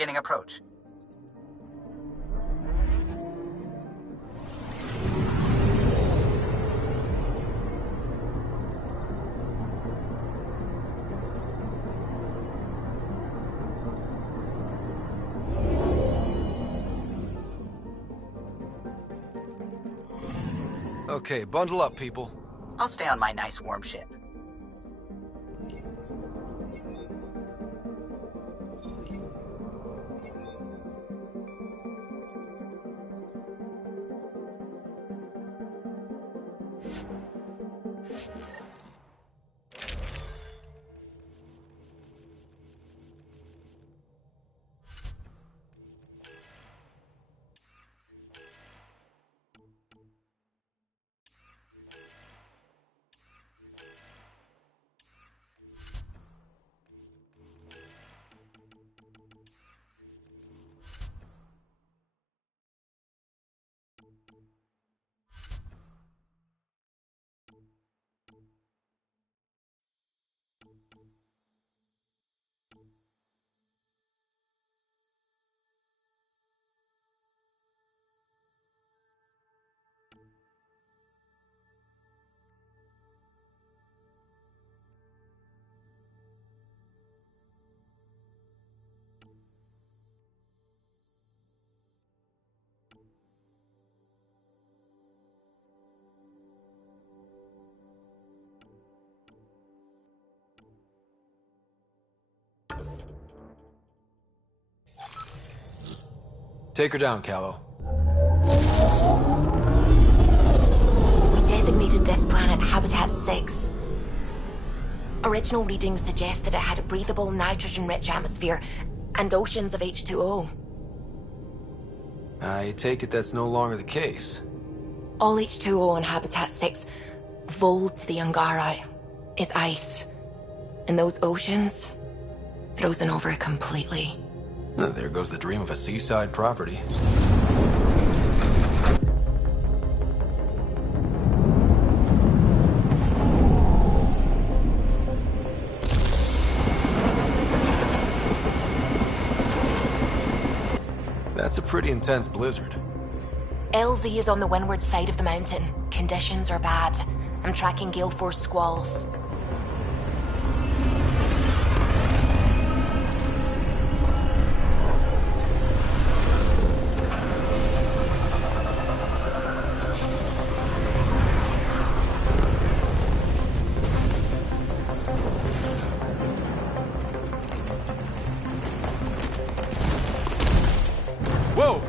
Beginning approach. Okay, bundle up, people. I'll stay on my nice warm ship. Take her down, Callow. We designated this planet Habitat 6. Original readings suggest that it had a breathable, nitrogen-rich atmosphere and oceans of H2O. I take it that's no longer the case. All H2O on Habitat 6, vold to the Angara, is ice. And those oceans, frozen over completely. There goes the dream of a seaside property. That's a pretty intense blizzard. LZ is on the windward side of the mountain. Conditions are bad. I'm tracking gale force squalls. Whoa!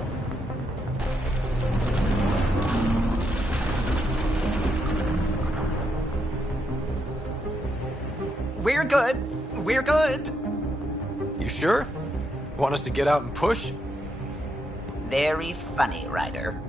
We're good. We're good. You sure? Want us to get out and push? Very funny, Ryder.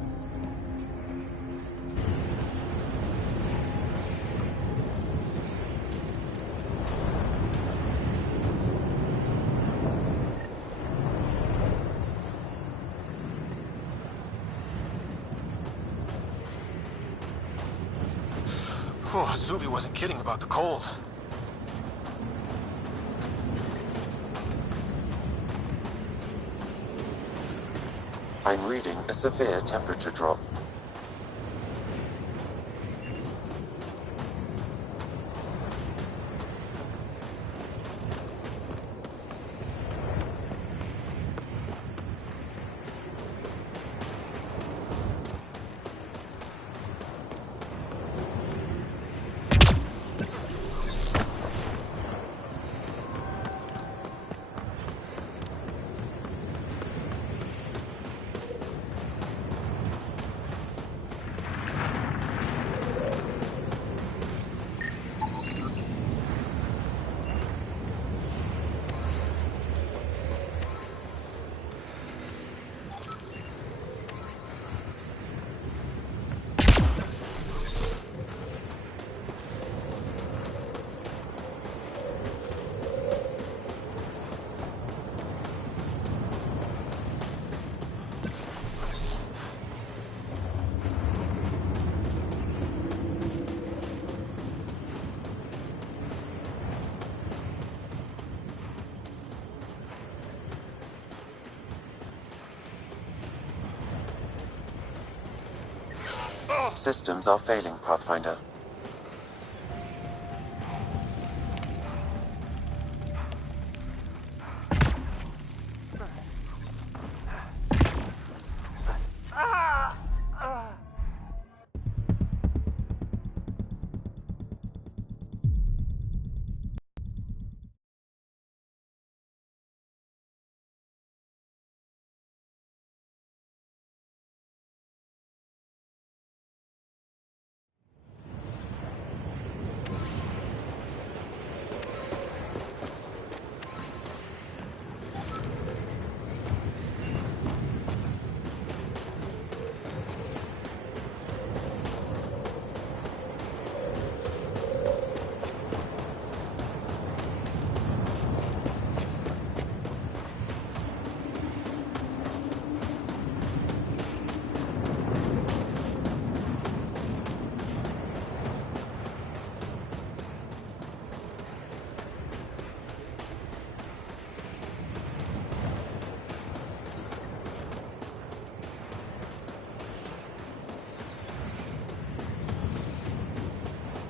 Oh, Zuby wasn't kidding about the cold. I'm reading a severe temperature drop. Systems are failing, Pathfinder.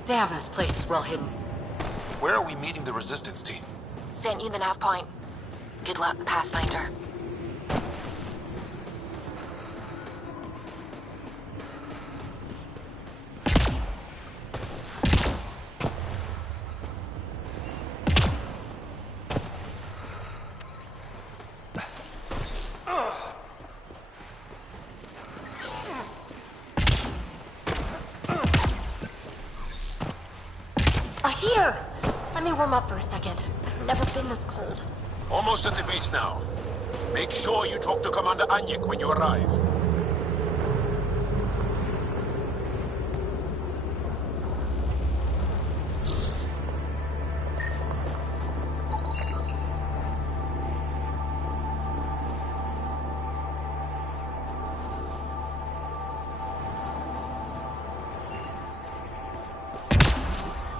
Damn, this place is well hidden. Where are we meeting the resistance team? Sent you the nav point. Good luck, Pathfinder. Here! Let me warm up for a second. I've never been this cold. Almost at the base now. Make sure you talk to Commander Anyik when you arrive.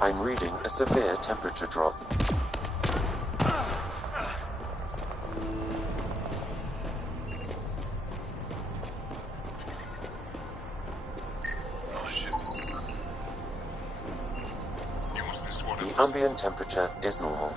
I'm reading a severe temperature drop. The ambient temperature is normal.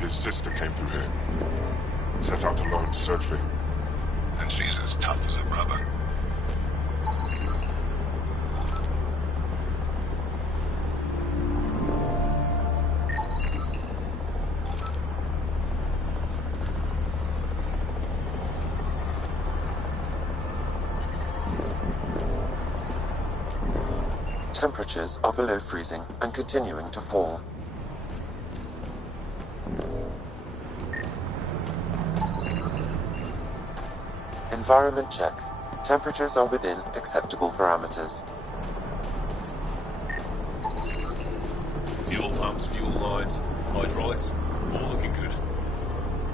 His sister came through here. Set out alone to search for him. And she's as tough as a brother. Temperatures are below freezing and continuing to fall. Environment check. Temperatures are within acceptable parameters. Fuel pumps, fuel lines, hydraulics, all looking good.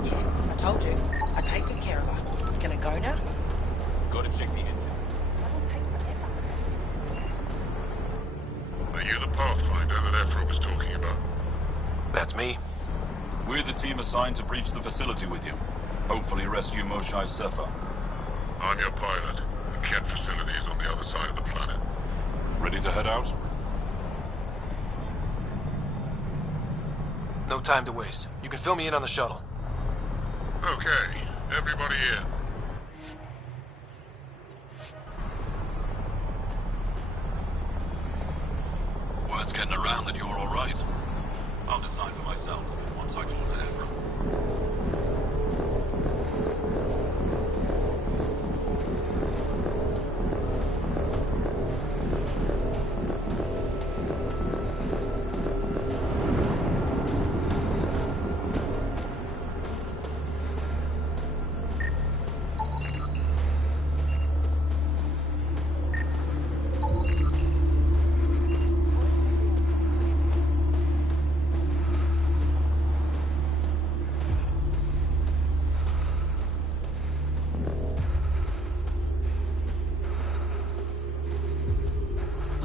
Yeah, I told you. I taken care of her. Gonna go now? Gotta check the engine. That'll take forever. Are you the Pathfinder that Ephra was talking about? That's me. We're the team assigned to breach the facility with you. Hopefully rescue Moshae Sefer. I'm your pilot. The Kent facility is on the other side of the planet. Ready to head out? No time to waste. You can fill me in on the shuttle. Okay, everybody in. Word's getting around that you're all right. I'll decide for myself once I talk to Ephra.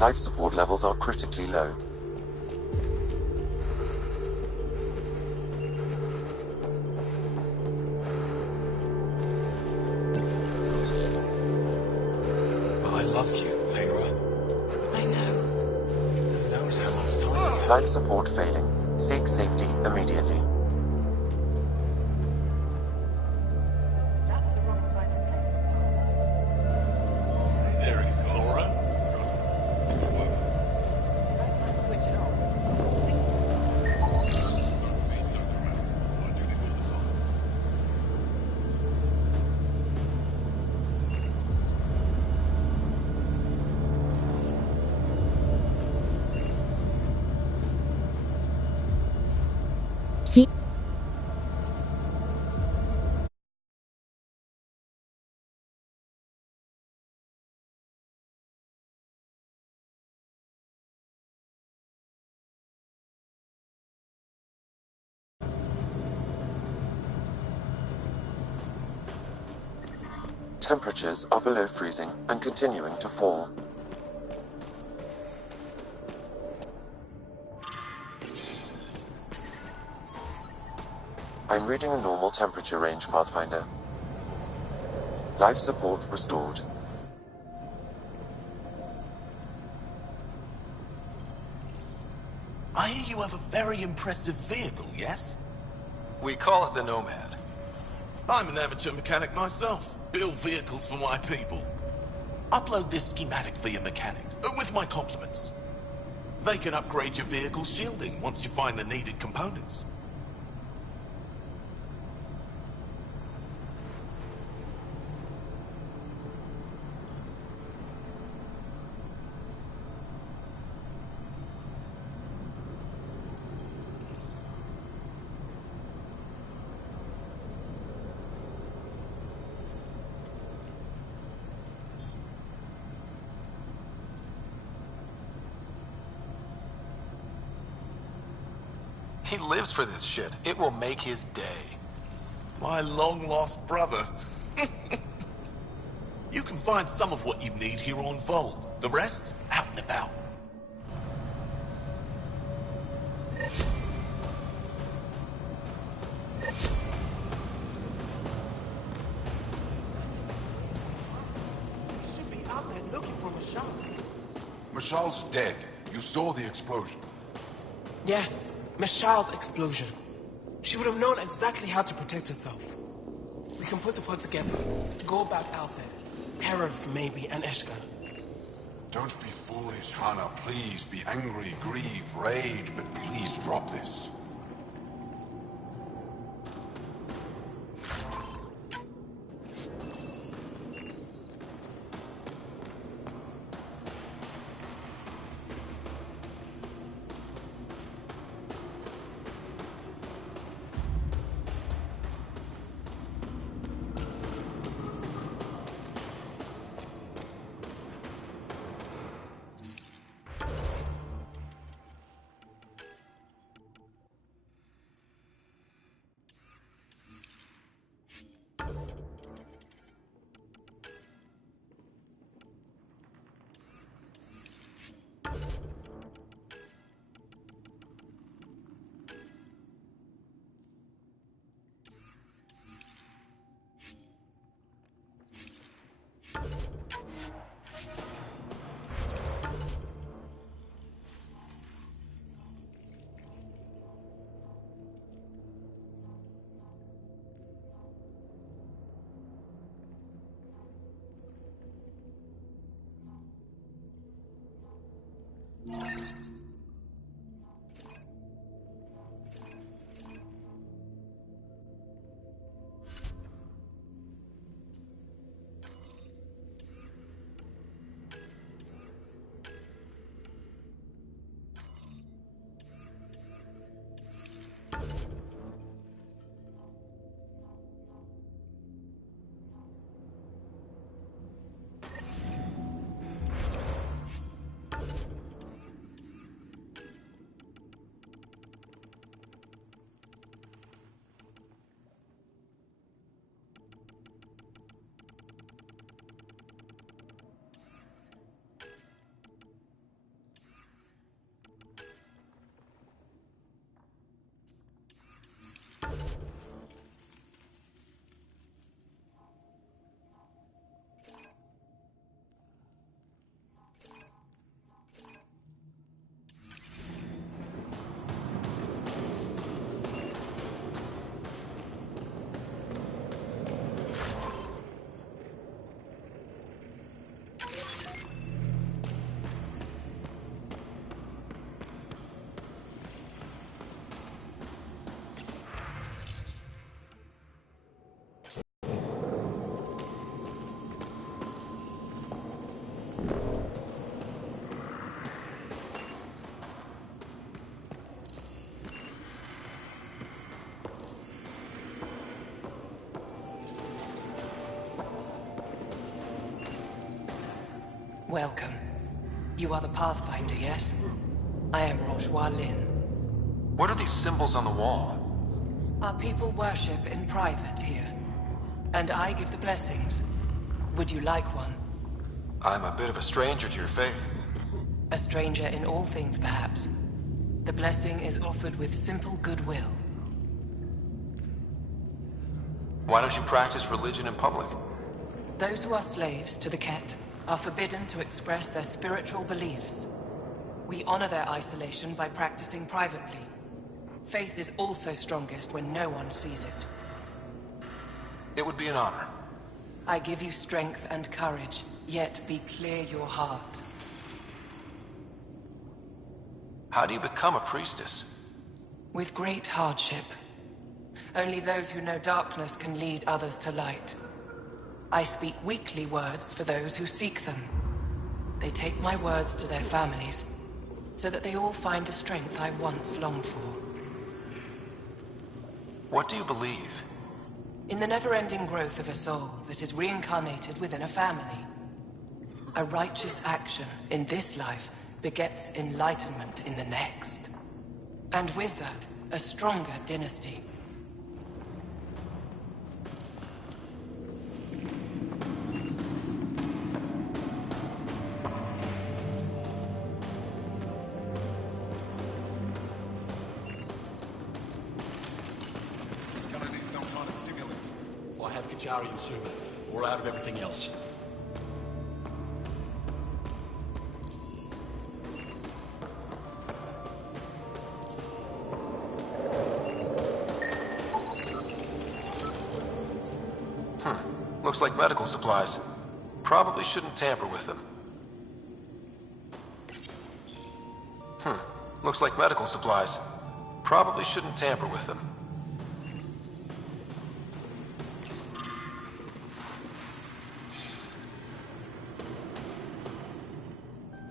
Life support levels are critically low. I love you, Hera. I know. Who knows how much time we have? Life support failing. Seek safety immediately. That's the wrong side of the Hey there, Explorer. First time to switch it on. Temperatures are below freezing and continuing to fall. I'm reading a normal temperature range, Pathfinder. Life support restored. I hear you have a very impressive vehicle, yes? We call it the Nomad. I'm an amateur mechanic myself. Build vehicles for my people. Upload this schematic for your mechanic, with my compliments. They can upgrade your vehicle's shielding once you find the needed components. He lives for this shit. It will make his day. My long-lost brother. You can find some of what you need here on Vold. The rest, out and about. Should be out there looking for Michelle. Michal's dead. You saw the explosion. Yes, Michelle's explosion. She would have known exactly how to protect herself. We can put a pod together. Go back out there. Heref, maybe, and Eshka. Don't be foolish, Hannah. Please be angry, grieve, rage, but please drop this. Welcome. You are the Pathfinder, yes? I am Roshua Lin. What are these symbols on the wall? Our people worship in private here. And I give the blessings. Would you like one? I'm a bit of a stranger to your faith. A stranger in all things, perhaps. The blessing is offered with simple goodwill. Why don't you practice religion in public? Those who are slaves to the Ket are forbidden to express their spiritual beliefs. We honor their isolation by practicing privately. Faith is also strongest when no one sees it. It would be an honor. I give you strength and courage, yet be clear your heart. How do you become a priestess? With great hardship. Only those who know darkness can lead others to light. I speak weakly words for those who seek them. They take my words to their families, so that they all find the strength I once longed for. What do you believe? In the never-ending growth of a soul that is reincarnated within a family. A righteous action in this life begets enlightenment in the next. And with that, a stronger dynasty. Gonna need some kind of stimulant. Or have Kachari and Suma. Or out of everything else. Looks like medical supplies. Probably shouldn't tamper with them. Looks like medical supplies. Probably shouldn't tamper with them.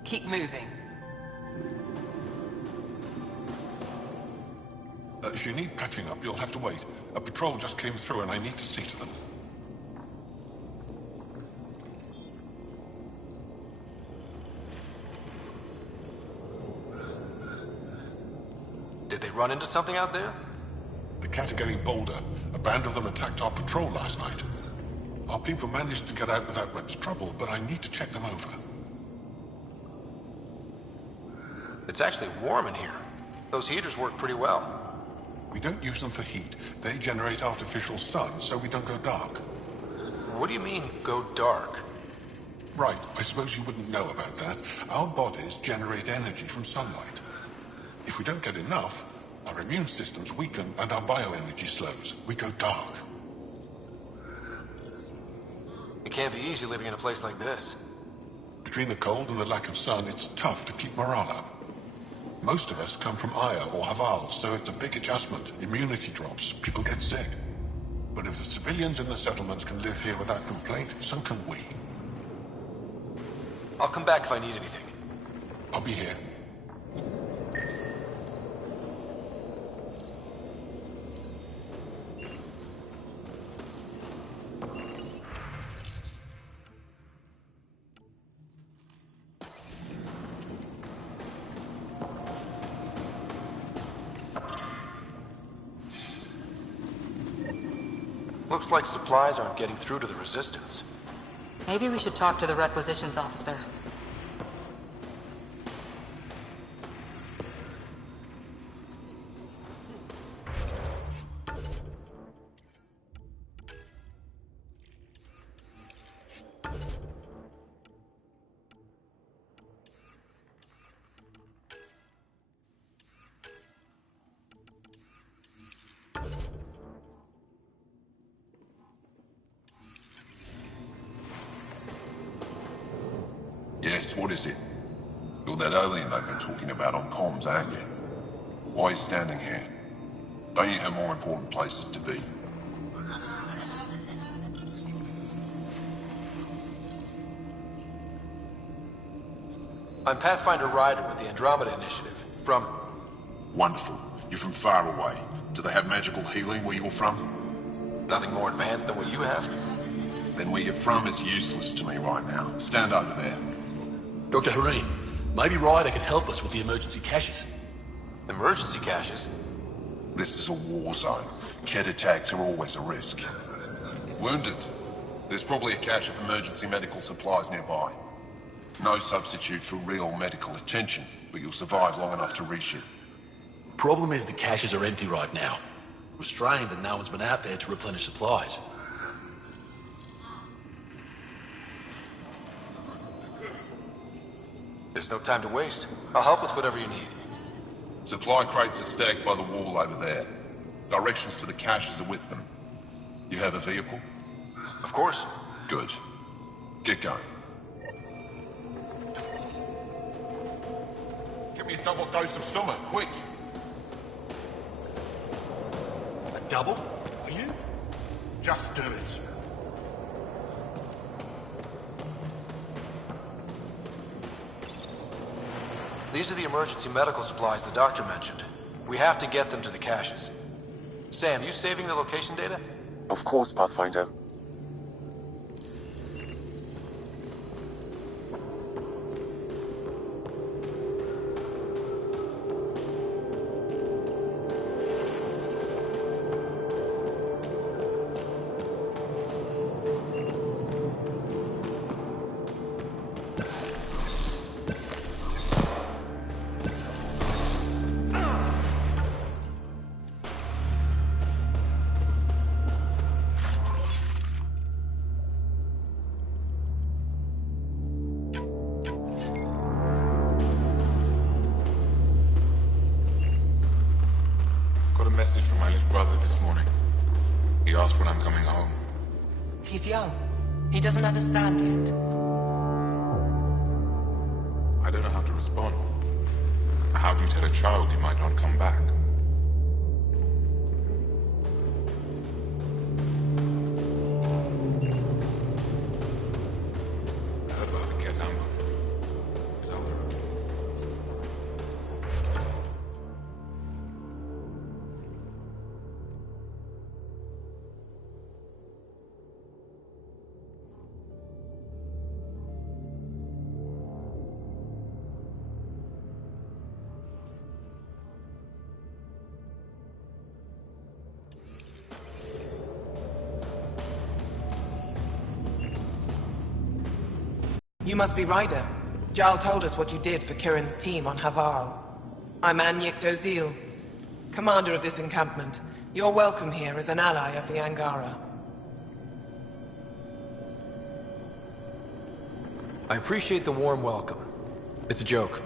Keep moving. If you need patching up, you'll have to wait. A patrol just came through and I need to see to them. Did they run into something out there? The Cat are getting bolder. A band of them attacked our patrol last night. Our people managed to get out without much trouble, but I need to check them over. It's actually warm in here. Those heaters work pretty well. We don't use them for heat. They generate artificial sun, so we don't go dark. What do you mean, go dark? Right, I suppose you wouldn't know about that. Our bodies generate energy from sunlight. If we don't get enough, our immune systems weaken and our bioenergy slows. We go dark. It can't be easy living in a place like this. Between the cold and the lack of sun, it's tough to keep morale up. Most of us come from Aya or Haval, so it's a big adjustment. Immunity drops, people get sick. But if the civilians in the settlements can live here without complaint, so can we. I'll come back if I need anything. I'll be here. Looks like supplies aren't getting through to the Resistance. Maybe we should talk to the requisitions officer. Yes, what is it? You're that alien they've been talking about on comms, aren't you? Why are you standing here? Don't you have more important places to be? I'm Pathfinder Ryder with the Andromeda Initiative. From... Wonderful. You're from far away. Do they have magical healing where you're from? Nothing more advanced than what you have? Then where you're from is useless to me right now. Stand over there. Dr. Hareen, maybe Ryder could help us with the emergency caches. Emergency caches? This is a war zone. Kett attacks are always a risk. Wounded? There's probably a cache of emergency medical supplies nearby. No substitute for real medical attention, but you'll survive long enough to reach it. Problem is the caches are empty right now. Restrained and no one's been out there to replenish supplies. There's no time to waste. I'll help with whatever you need. Supply crates are stacked by the wall over there. Directions to the caches are with them. You have a vehicle? Of course. Good. Get going. Give me a double dose of summer, quick. A double? Are you? Just do it. These are the emergency medical supplies the doctor mentioned. We have to get them to the caches. Sam, you saving the location data? Of course, Pathfinder. Message from my little brother this morning. He asked when I'm coming home. He's young. He doesn't understand yet. I don't know how to respond. How do you tell a child he might not come back? I heard about the Kett ambush. Is that the road? You must be Ryder. Jarl told us what you did for Kirin's team on Havarl. I'm Anyek Dozil, commander of this encampment. You're welcome here as an ally of the Angara. I appreciate the warm welcome. It's a joke.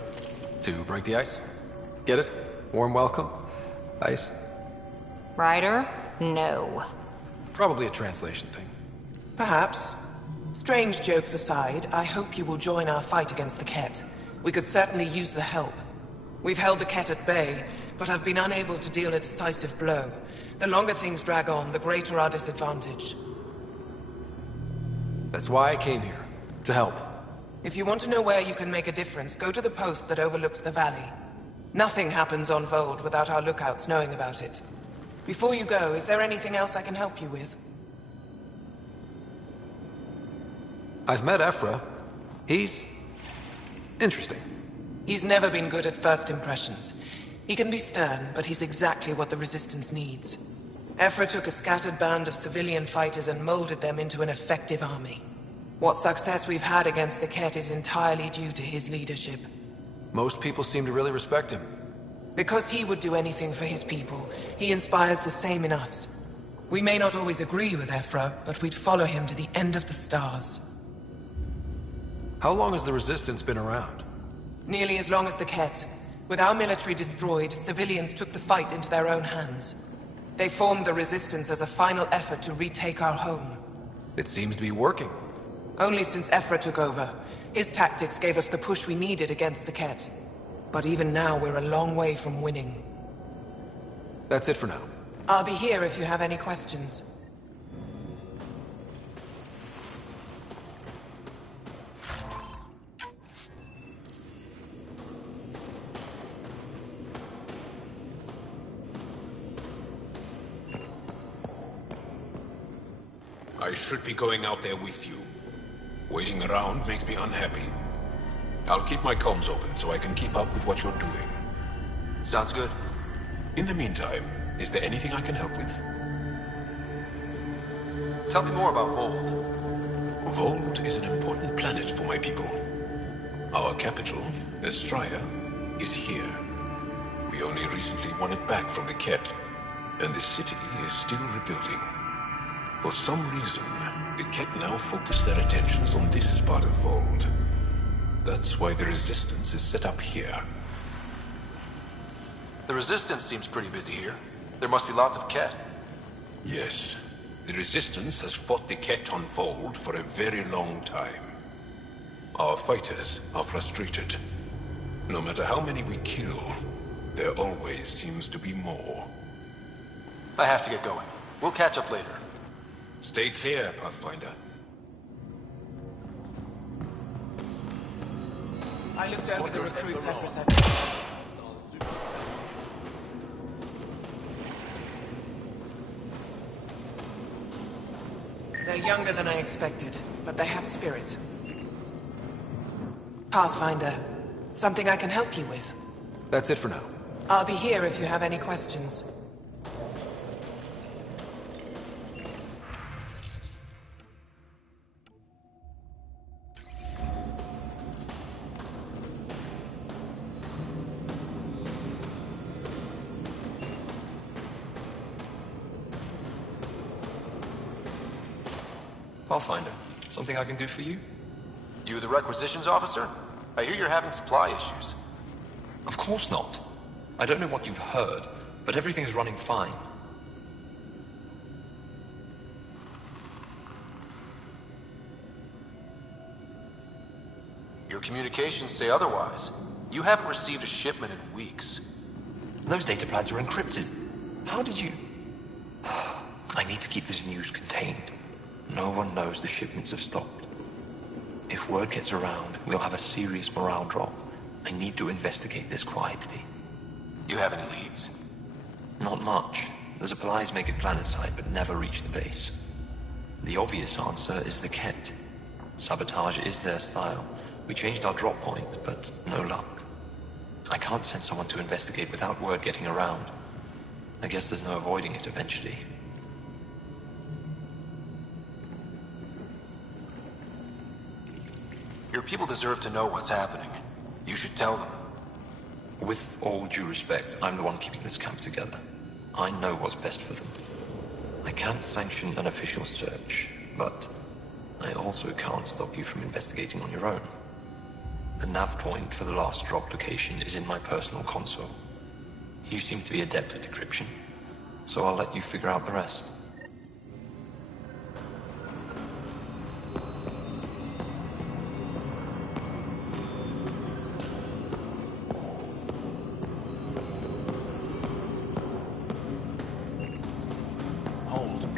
To break the ice? Get it? Warm welcome? Ice? Ryder? No. Probably a translation thing. Perhaps. Strange jokes aside, I hope you will join our fight against the Kett. We could certainly use the help. We've held the Kett at bay, but have been unable to deal a decisive blow. The longer things drag on, the greater our disadvantage. That's why I came here. To help. If you want to know where you can make a difference, go to the post that overlooks the valley. Nothing happens on Vold without our lookouts knowing about it. Before you go, is there anything else I can help you with? I've met Ephra. He's interesting. He's never been good at first impressions. He can be stern, but he's exactly what the Resistance needs. Ephra took a scattered band of civilian fighters and molded them into an effective army. What success we've had against the Kett is entirely due to his leadership. Most people seem to really respect him. Because he would do anything for his people, he inspires the same in us. We may not always agree with Ephra, but we'd follow him to the end of the stars. How long has the Resistance been around? Nearly as long as the Kett. With our military destroyed, civilians took the fight into their own hands. They formed the Resistance as a final effort to retake our home. It seems to be working. Only since Ephra took over. His tactics gave us the push we needed against the Kett. But even now, we're a long way from winning. That's it for now. I'll be here if you have any questions. I should be going out there with you. Waiting around makes me unhappy. I'll keep my comms open so I can keep up with what you're doing. Sounds good. In the meantime, is there anything I can help with? Tell me more about Vold. Vold is an important planet for my people. Our capital, Estraya, is here. We only recently won it back from the Ket, and the city is still rebuilding. For some reason, the Ket now focus their attentions on this part of Vold. That's why the Resistance is set up here. The Resistance seems pretty busy here. There must be lots of Ket. Yes. The Resistance has fought the Ket on Vold for a very long time. Our fighters are frustrated. No matter how many we kill, there always seems to be more. I have to get going. We'll catch up later. Stay clear, Pathfinder. I looked over the recruits at reception. They're younger than I expected, but they have spirit. Pathfinder, something I can help you with? That's it for now. I'll be here if you have any questions. Pathfinder, something I can do for you? You the requisitions officer? I hear you're having supply issues. Of course not. I don't know what you've heard, but everything is running fine. Your communications say otherwise. You haven't received a shipment in weeks. Those data pads are encrypted. How did you... I need to keep this news contained. No one knows the shipments have stopped. If word gets around, we'll have a serious morale drop. I need to investigate this quietly. You have any leads? Not much. The supplies make it planetside, but never reach the base. The obvious answer is the Ket. Sabotage is their style. We changed our drop point, but no luck. I can't send someone to investigate without word getting around. I guess there's no avoiding it eventually. Your people deserve to know what's happening. You should tell them. With all due respect, I'm the one keeping this camp together. I know what's best for them. I can't sanction an official search, but I also can't stop you from investigating on your own. The nav point for the last drop location is in my personal console. You seem to be adept at decryption, so I'll let you figure out the rest.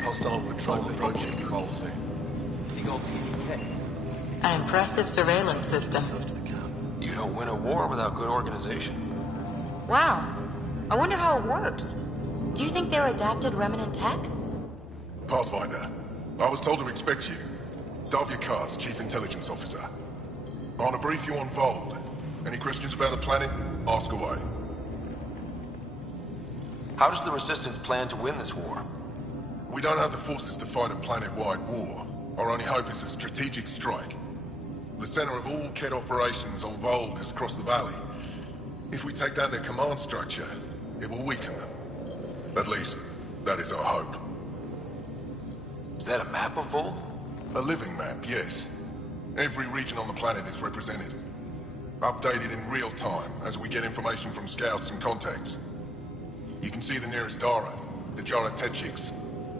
Hostile patrol approaching. An impressive surveillance system. You don't win a war without good organization. Wow. I wonder how it works. Do you think they're adapted remnant tech? Pathfinder, I was told to expect you. Davia Kars, Chief Intelligence Officer. I want to brief you on Vold. Any questions about the planet? Ask away. How does the Resistance plan to win this war? We don't have the forces to fight a planet-wide war. Our only hope is a strategic strike. The center of all Ket operations on Vold is across the valley. If we take down their command structure, it will weaken them. At least, that is our hope. Is that a map of Vold? A living map, yes. Every region on the planet is represented. Updated in real time as we get information from scouts and contacts. You can see the nearest Dara, the Jara Tetchiks,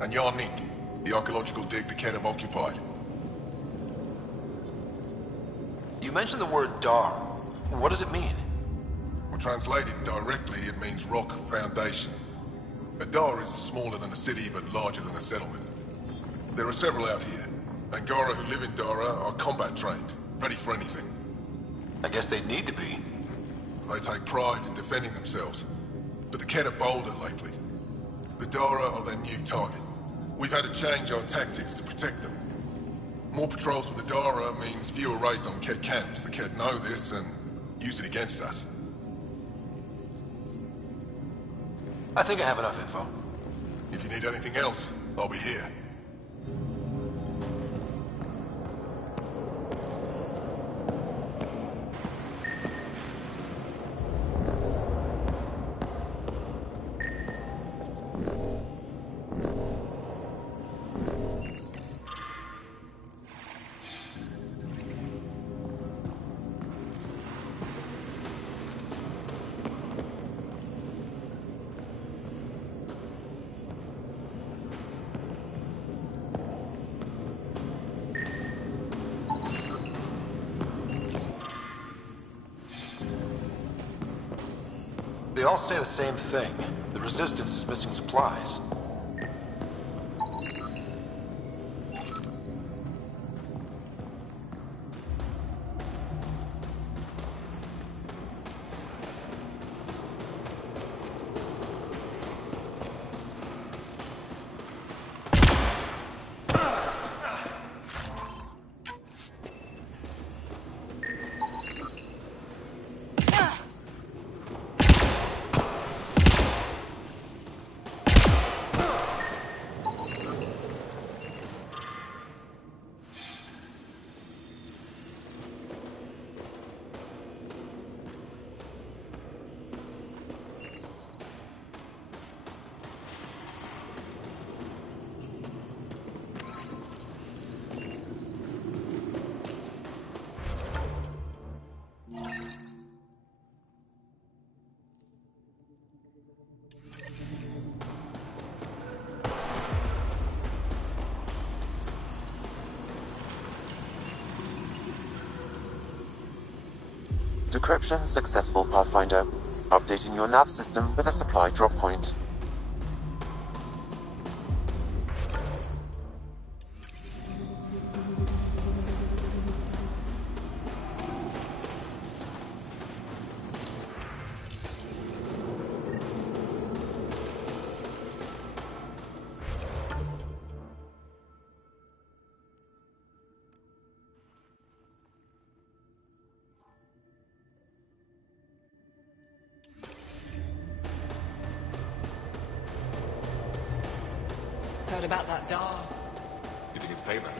and Yarnik, the archaeological dig the Ket have occupied. You mentioned the word Dar. What does it mean? Well, translated directly, it means rock foundation. A Dar is smaller than a city, but larger than a settlement. There are several out here. Angara who live in Dara are combat trained, ready for anything. I guess they'd need to be. They take pride in defending themselves. But the Ket are bolder lately. The Dara are their new target. We've had to change our tactics to protect them. More patrols with the Dara means fewer raids on Kett camps. The Kett know this and use it against us. I think I have enough info. If you need anything else, I'll be here. They all say the same thing. The Resistance is missing supplies. Decryption successful, Pathfinder. Updating your nav system with a supply drop point. Heard about that Dar. You think it's payback?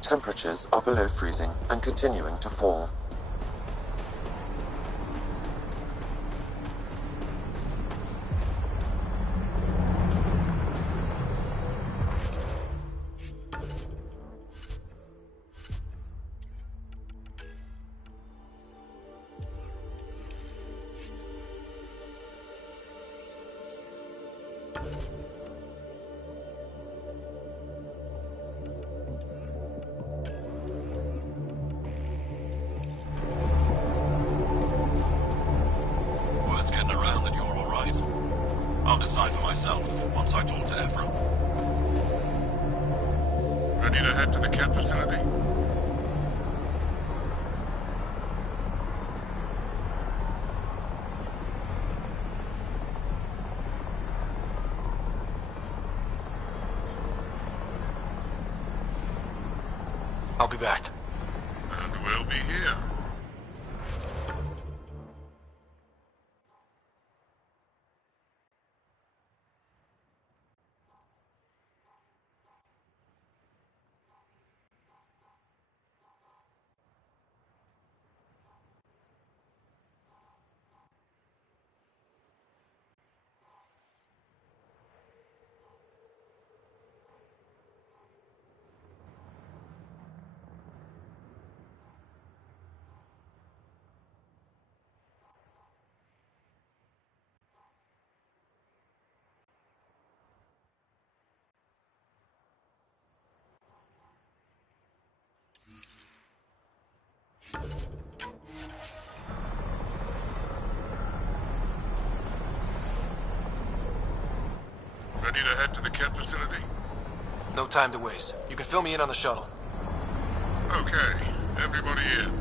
Temperatures are below freezing and continuing to fall. Word's getting around that you're all right. I'll decide for myself once I talk to Ephraim. Ready to head to the Kett facility? I'll be back. And we'll be here. Ready to head to the Kett facility? No time to waste. You can fill me in on the shuttle. Okay, everybody in.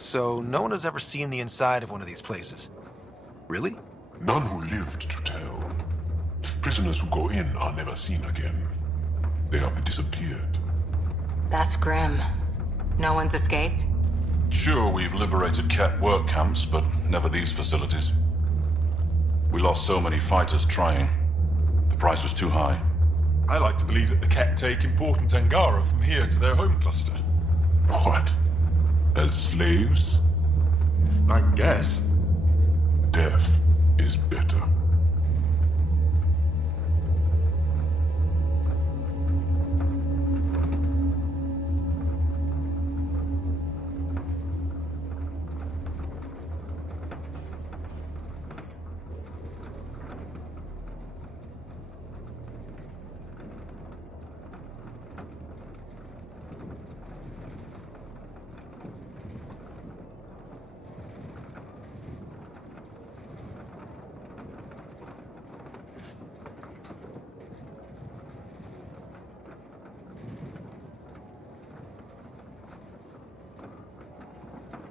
So no one has ever seen the inside of one of these places. Really? None who lived to tell. Prisoners who go in are never seen again. They have disappeared. That's grim. No one's escaped? Sure, we've liberated Ket work camps, but never these facilities. We lost so many fighters trying. The price was too high. I like to believe that the Ket take important Angara from here to their home cluster. What? As slaves? I guess. Death is better.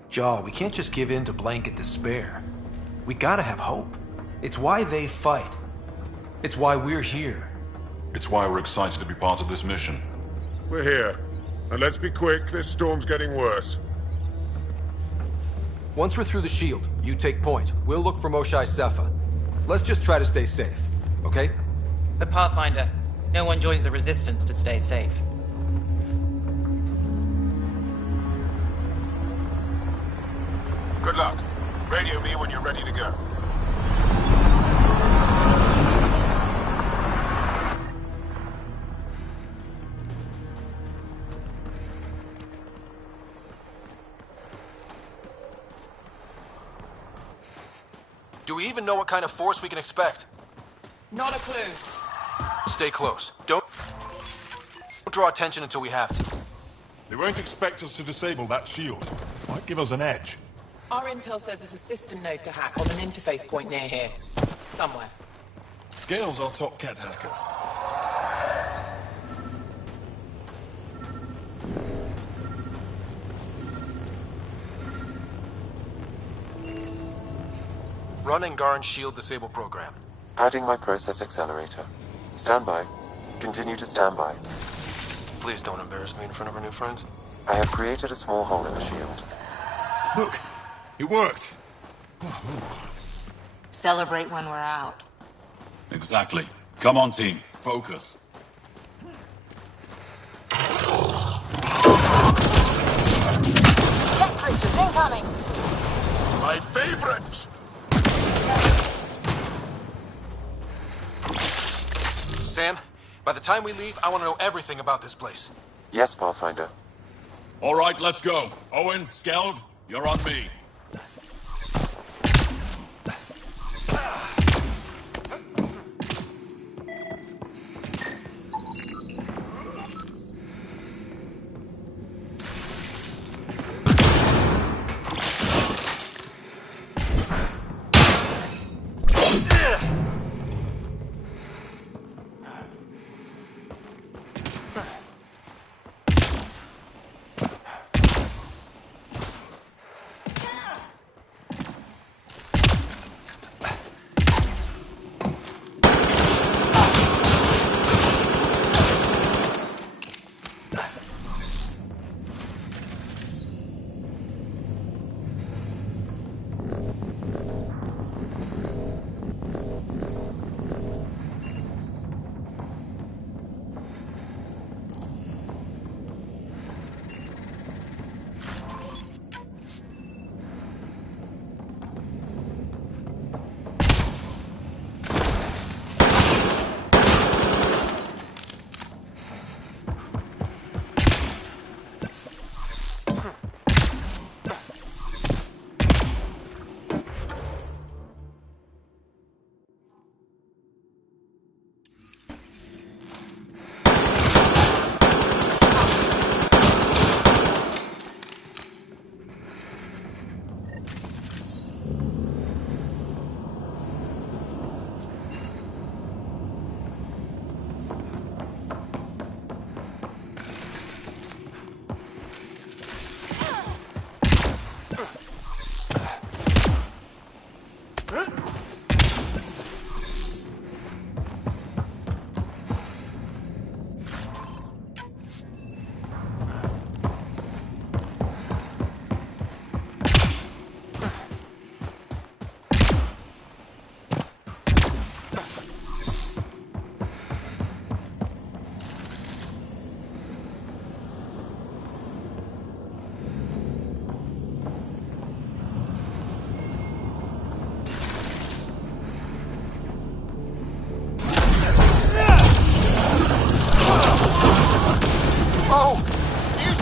Jaw, we can't just give in to blanket despair. We gotta have hope. It's why they fight. It's why we're here. It's why we're excited to be part of this mission. We're here. And let's be quick, this storm's getting worse. Once we're through the shield, you take point. We'll look for Moshae Sepha. Let's just try to stay safe, okay? But Pathfinder, no one joins the Resistance to stay safe. Good luck. Radio me when you're ready to go. Do we even know what kind of force we can expect? Not a clue. Stay close. Don't draw attention until we have to. They won't expect us to disable that shield. Might give us an edge. Our intel says there's a system node to hack on an interface point near here. Somewhere. Scale's our top Ket hacker. Run Angaran shield disable program. Adding my process accelerator. Stand by. Continue to stand by. Please don't embarrass me in front of our new friends. I have created a small hole in the shield. Look! It worked! Celebrate when we're out. Exactly. Come on, team. Focus. Jet creatures incoming! My favorite! Sam, by the time we leave, I want to know everything about this place. Yes, Pathfinder. All right, let's go. Owen, Skelv, you're on me.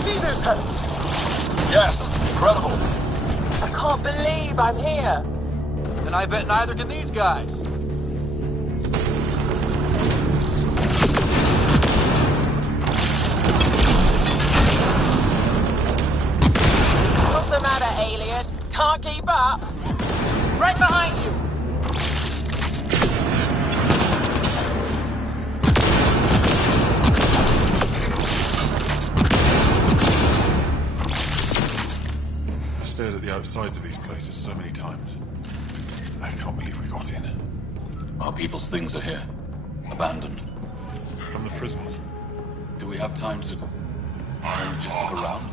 see those homes? Yes, incredible. I can't believe I'm here. And I bet neither can these guys. What's the matter, alias? Can't keep up? Right behind you! I've stared at the outsides of these places so many times. I can't believe we got in. Our people's things are here. Abandoned. From the prisoners. Do we have time to... just look around?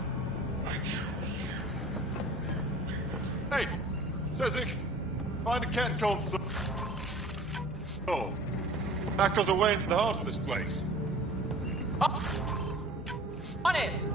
Hey! Sezik! Find a cat called Oh. Back us away into the heart of this place. On it!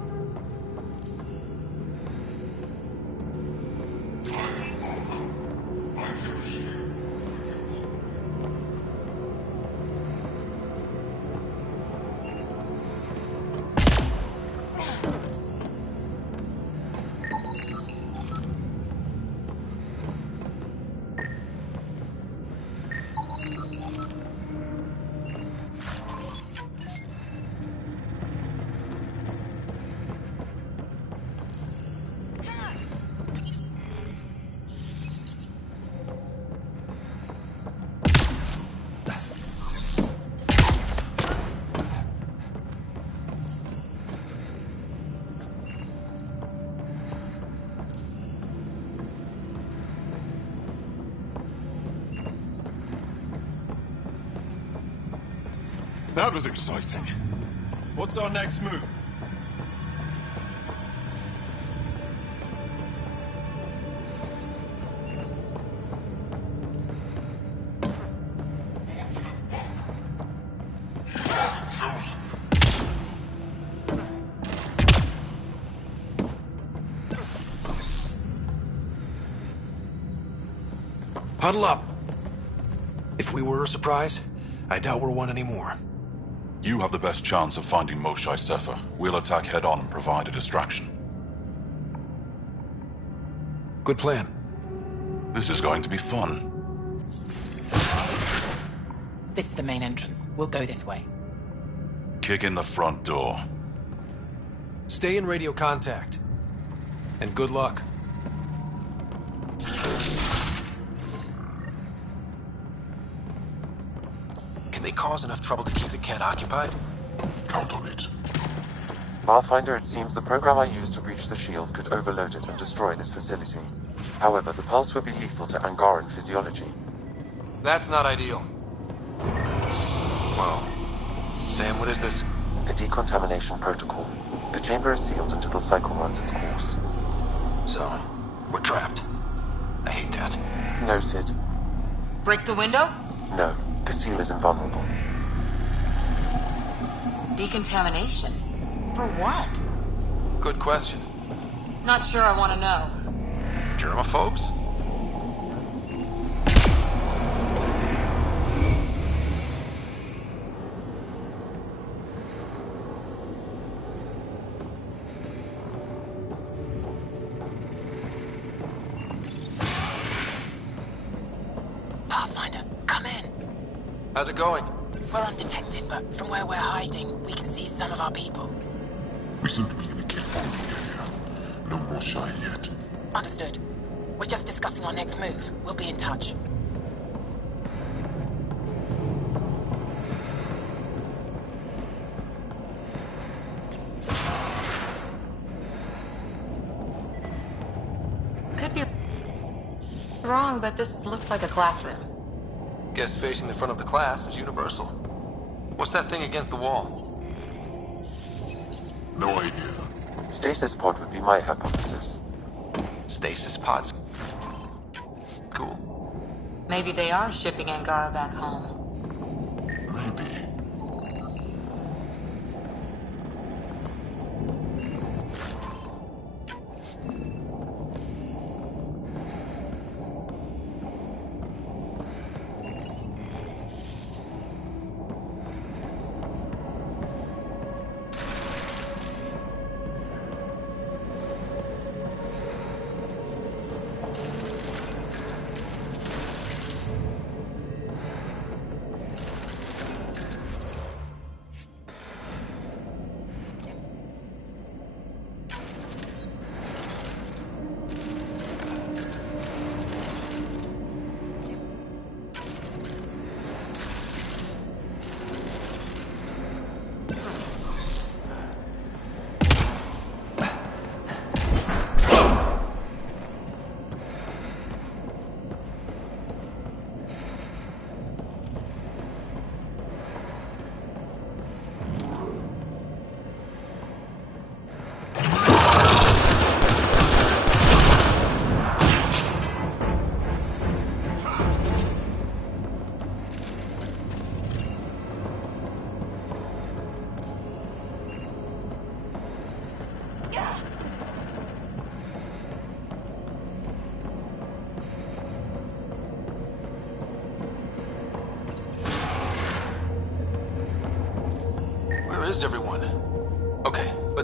That was exciting. What's our next move? Huddle up. If we were a surprise, I doubt we're one anymore. You have the best chance of finding Moshae Sefer. We'll attack head-on and provide a distraction. Good plan. This is going to be fun. This is the main entrance. We'll go this way. Kick in the front door. Stay in radio contact. And good luck. Can they cause enough trouble to keep the Kent occupied? Count on it. Pathfinder, it seems the program I used to breach the shield could overload it and destroy this facility. However, the pulse would be lethal to Angaran physiology. That's not ideal. Well, Sam, what is this? A decontamination protocol. The chamber is sealed until the cycle runs its course. So, we're trapped. I hate that. Noted. Break the window? No, the seal is invulnerable. Decontamination? For what? Good question. Not sure I want to know. Germaphobes? Pathfinder, come in. How's it going? We're undetected, but from where we're hiding, we can see some of our people. We seem to be in a conforming area. No more shy yet. Understood. We're just discussing our next move. We'll be in touch. Could be wrong, but this looks like a classroom. Guess facing the front of the class is universal. What's that thing against the wall? No idea. Stasis pod would be my hypothesis. Stasis pods. Cool. Maybe they are shipping Angara back home. Maybe.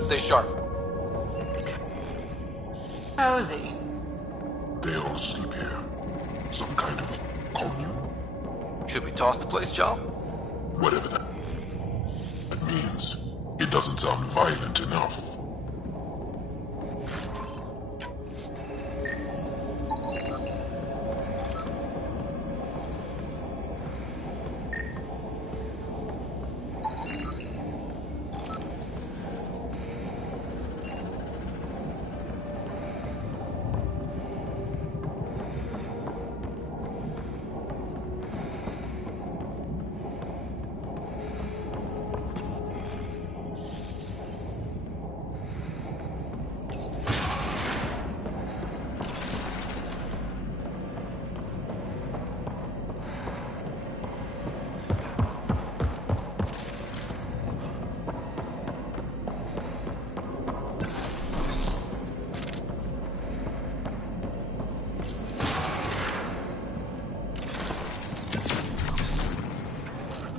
Stay sharp. Cozy. They all sleep here. Some kind of commune? Should we toss the place, Joe? Whatever that means. It doesn't sound violent enough.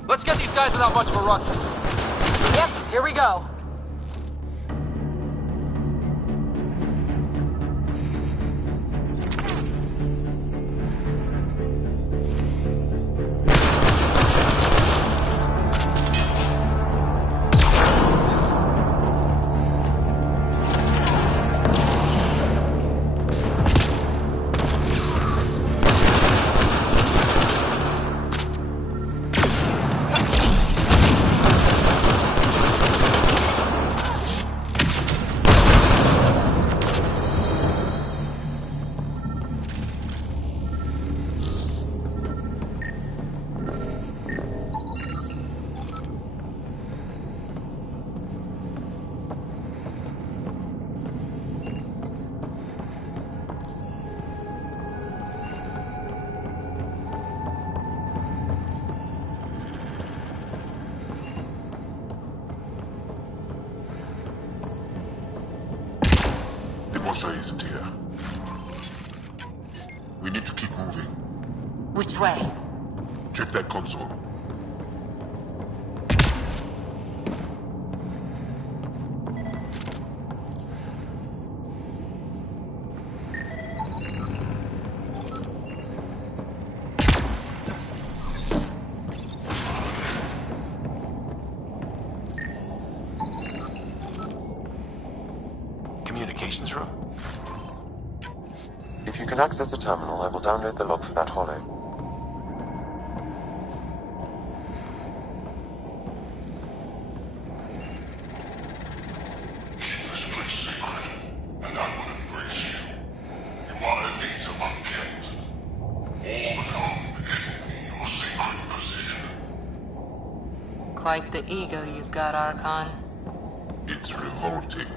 Let's get these guys without much of a ruckus. Yep, here we go. Washer isn't here. We need to keep moving. Which way? Check that console. Communications room? If you can access the terminal, I will download the log for that holo. Keep this place secret, and I will embrace you. You are elite among kings. All but home envy your sacred position. Quite the ego you've got, Archon. It's revolting.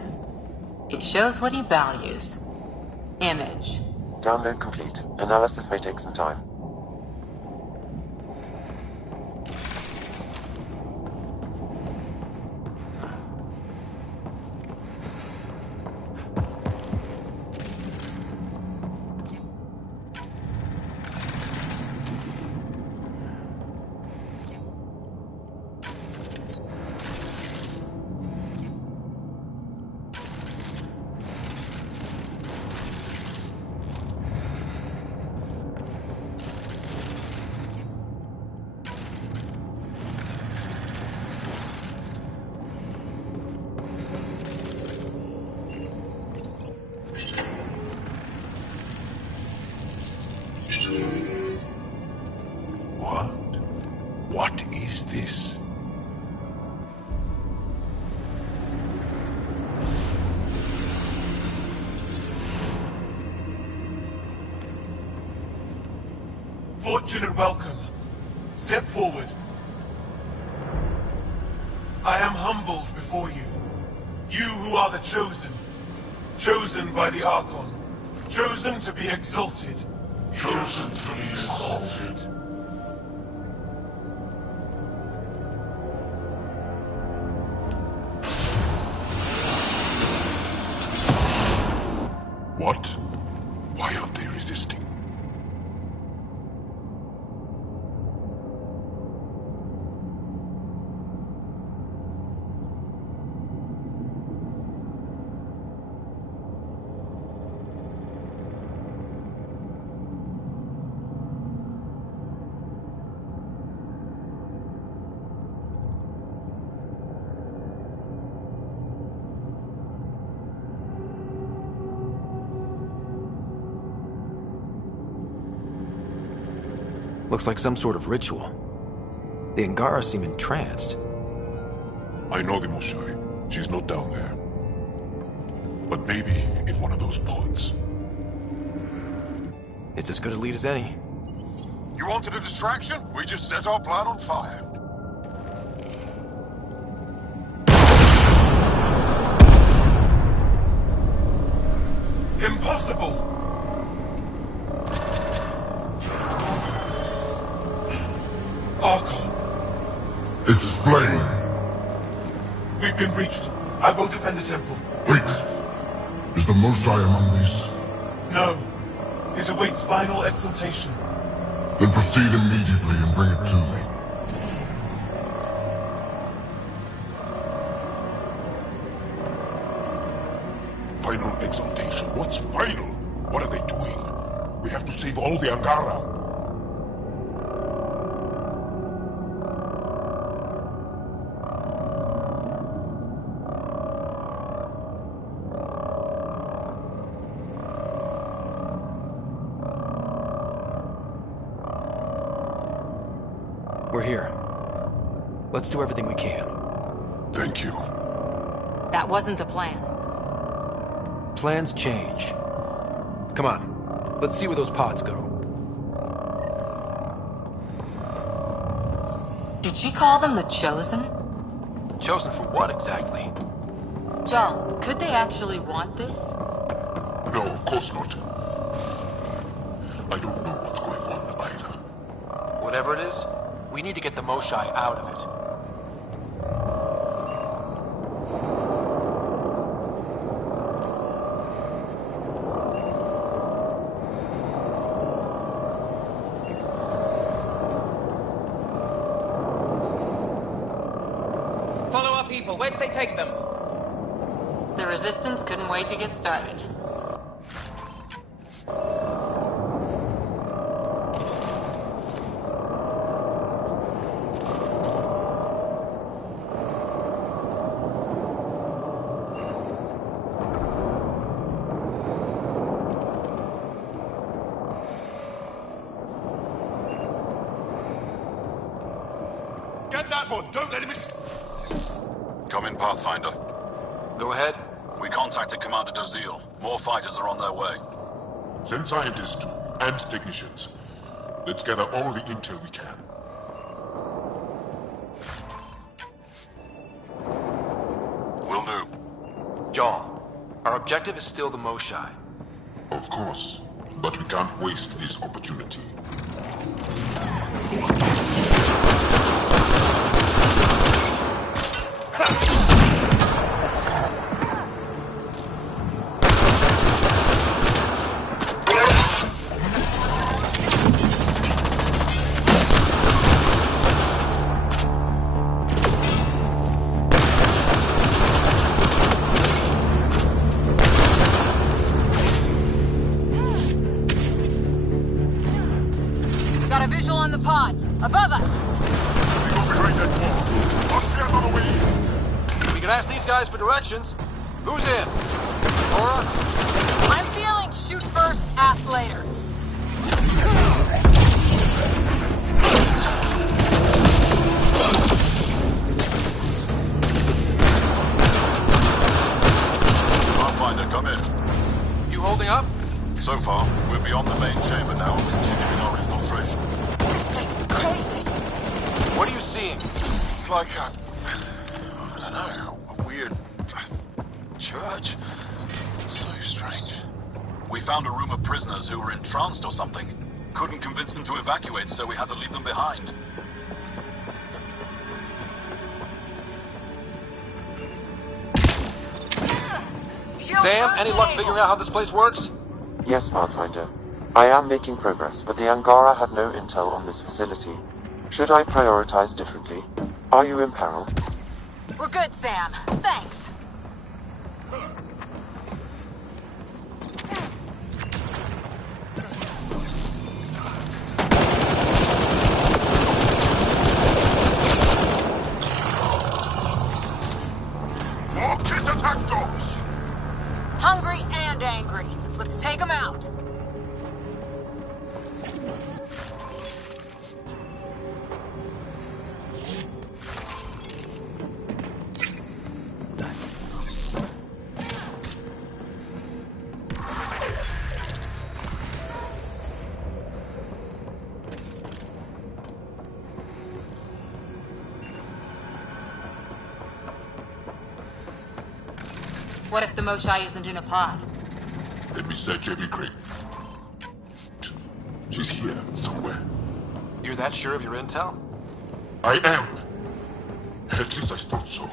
It shows what he values. Image. Download complete. Analysis may take some time. What is this? Fortune and welcome. Step forward. I am humbled before you. You who are the chosen. Chosen by the Archon. Chosen to be exalted. Chosen to be exalted. What? Why aren't they resisting? Looks like some sort of ritual. The Angara seem entranced. I know the Moshai. She's not down there. But maybe in one of those pods. It's as good a lead as any. You wanted a distraction? We just set our plan on fire. Impossible! Archon. Explain. We've been breached. I will defend the temple. Wait. Is the Moshai among these? No. It awaits final exaltation. Then proceed immediately and bring it to me. Final exaltation? What's final? What are they doing? We have to save all the Angara. We're here. Let's do everything we can. Thank you. That wasn't the plan. Plans change. Come on. Let's see where those pods go. Did she call them the Chosen? Chosen for what exactly? Joel, could they actually want this? No, of course not. I don't know what's going on either. Whatever it is, we need to get the Moshai out of it. Follow our people. Where did they take them? The Resistance couldn't wait to get started. Get that one! Don't let him Come in, Pathfinder. Go ahead. We contacted Commander Dozil. More fighters are on their way. Send scientists too, and technicians. Let's gather all the intel we can. Will do. John, our objective is still the Moshai. Of course, but we can't waste this opportunity. Got a visual on the pods. Above us! We can ask these guys for directions. Who's in? Laura? I'm feeling shoot first, ask later. Pathfinder, come in. You holding up? So far, we're beyond the main chamber now and continuing our infiltration. This is crazy. What are you seeing? It's like I don't know, a weird church. So strange. We found a room of prisoners who were entranced or something. Couldn't convince them to evacuate, so we had to leave them behind. Sam, any luck figuring out how this place works? Yes, Pathfinder. I am making progress, but the Angara have no intel on this facility. Should I prioritize differently? Are you in peril? We're good, Sam. Thanks. More kit attack dogs! Hungry and angry. Let's take them out. What if the Moshai isn't in a pod? Let me search every crate. She's here, somewhere. You're that sure of your intel? I am. At least I thought so.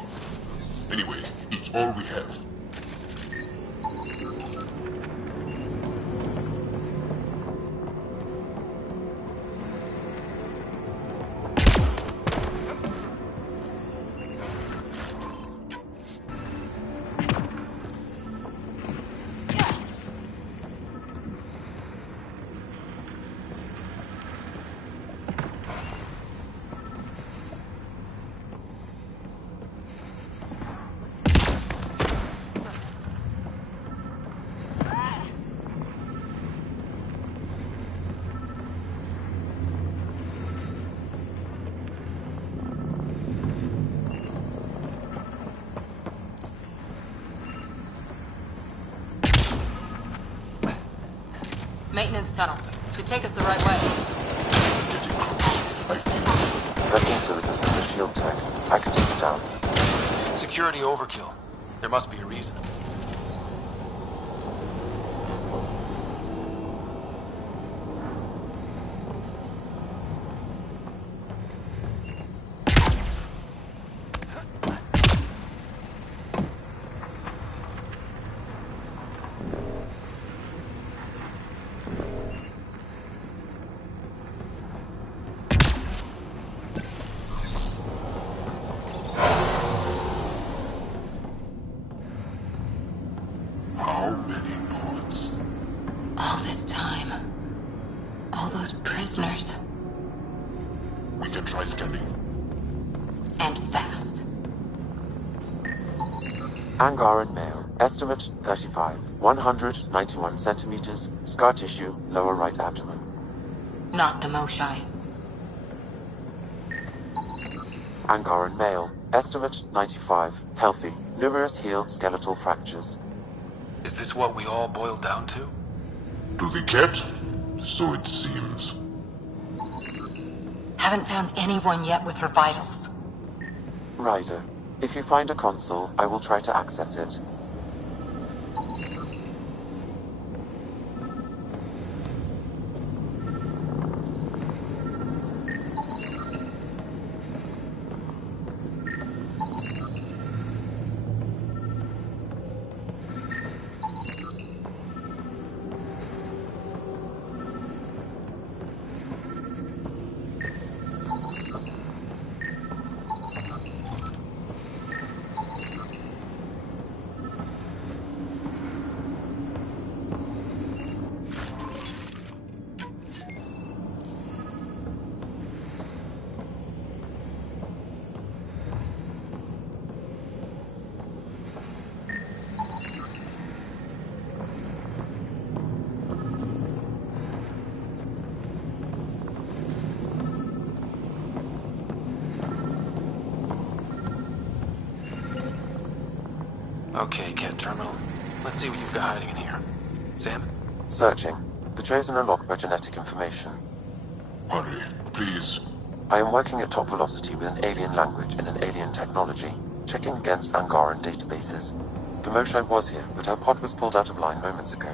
Anyway, it's all we have. Maintenance tunnel. Should take us the right way. That also is a simple shield tech. I can take it down. Security overkill. There must be a reason. Angaran male. Estimate 35. 191 centimeters. Scar tissue, lower right abdomen. Not the Moshai. Angaran male. Estimate 95. Healthy. Numerous healed skeletal fractures. Is this what we all boiled down to? To the cat? So it seems. Haven't found anyone yet with her vitals. Ryder. If you find a console, I will try to access it. Okay, Cat Terminal. Let's see what you've got hiding in here. Sam? Searching. The Chosen are locked by genetic information. Hurry, please. I am working at top velocity with an alien language and an alien technology, checking against Angaran databases. The Moshai was here, but her pod was pulled out of line moments ago.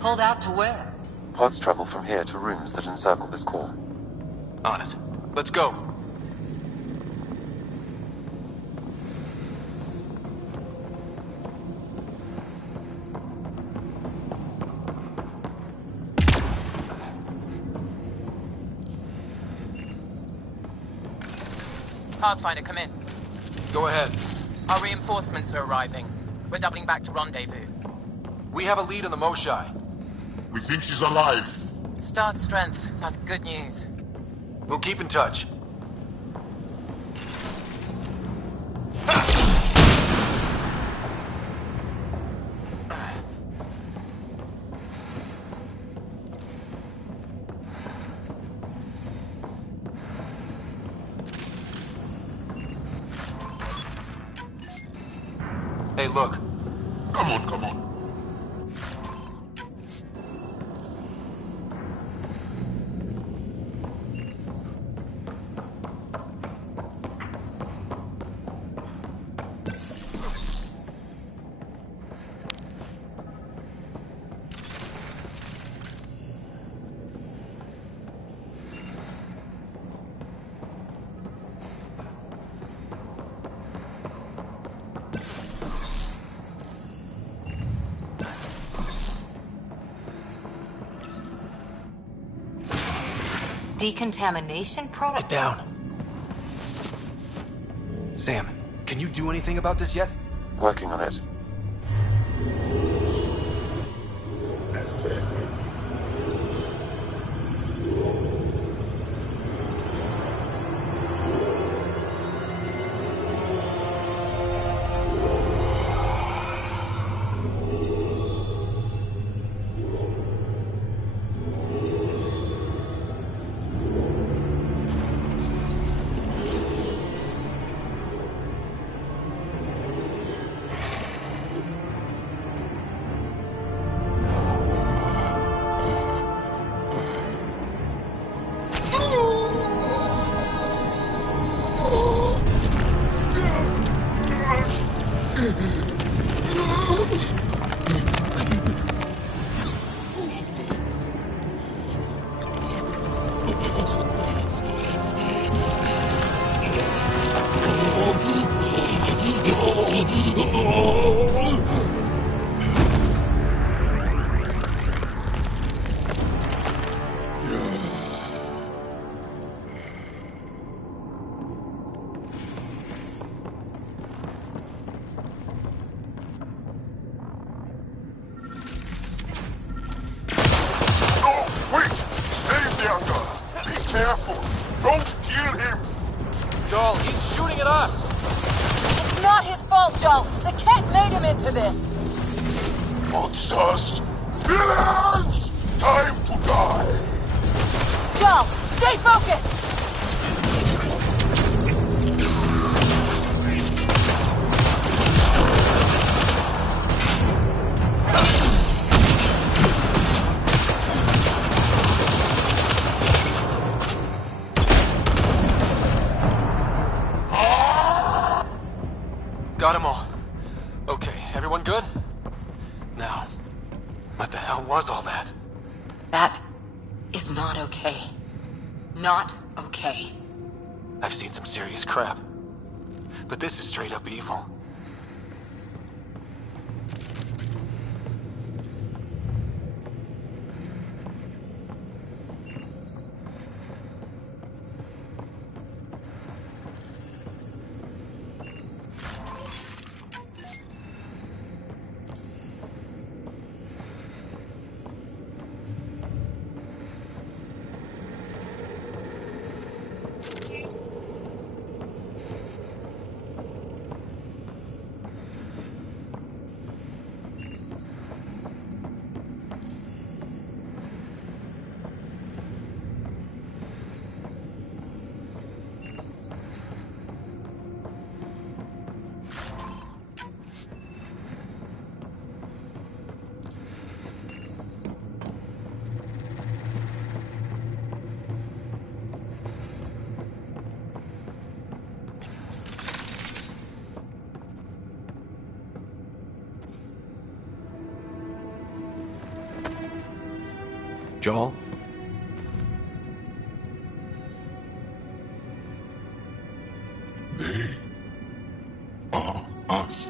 Pulled out to where? Pods travel from here to rooms that encircle this core. On it. Let's go. Pathfinder, come in. Go ahead. Our reinforcements are arriving. We're doubling back to rendezvous. We have a lead on the Moshai. We think she's alive. Star strength. That's good news. We'll keep in touch. Hey, look. Come on, come on. Decontamination protocol? Get down. Sam, can you do anything about this yet? Working on it. That's it. Monsters! Villains! Time to die! Joel, stay focused! Got them all. Okay, everyone good? Now, what the hell was all that? That is not okay. Not okay. I've seen some serious crap. But this is straight up evil. Joel? They are us.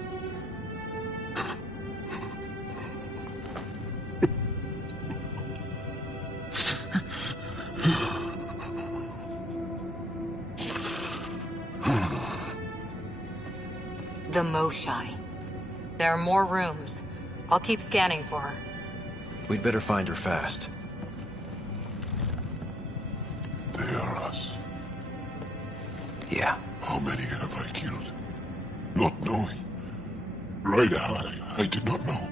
The Moshai. There are more rooms. I'll keep scanning for her. We'd better find her fast. They are us. Yeah. How many have I killed? Not knowing. Right, I did not know.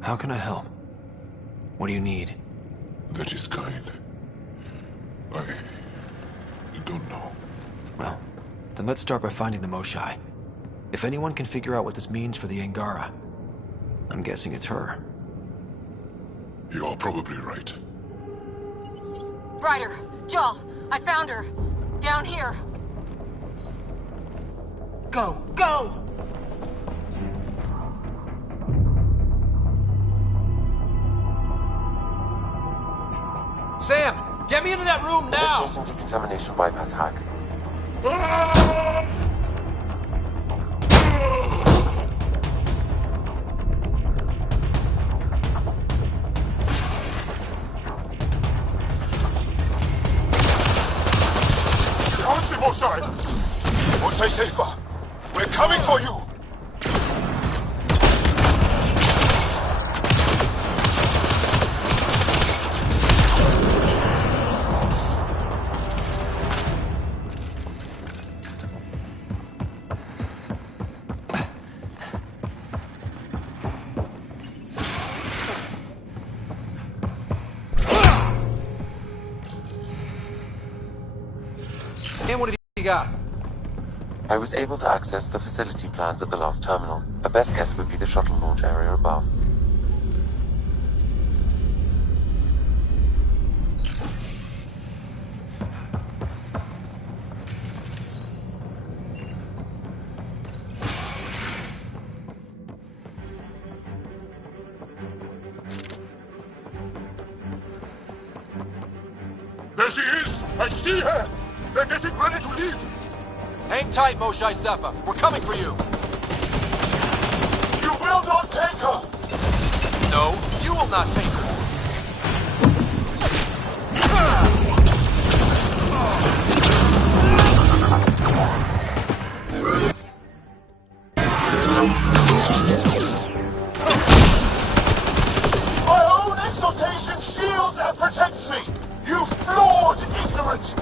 How can I help? What do you need? That is kind. I don't know. Well, then let's start by finding the Moshai. If anyone can figure out what this means for the Angara, I'm guessing it's her. You're probably right. Ryder, Joel, I found her. Down here. Go, go! Sam, get me into that room now! Initiating decontamination bypass hack. We'll stay safer. We're coming for you! And what did you got? I was able to access the facility plans at the last terminal. A best guess would be the shuttle launch area above. There she is! I see her! They're getting ready to leave! Hang tight, Moshae Sepha. We're coming for you. You will not take her! No, you will not take her. My own exaltation shields and protects me! You flawed ignorant!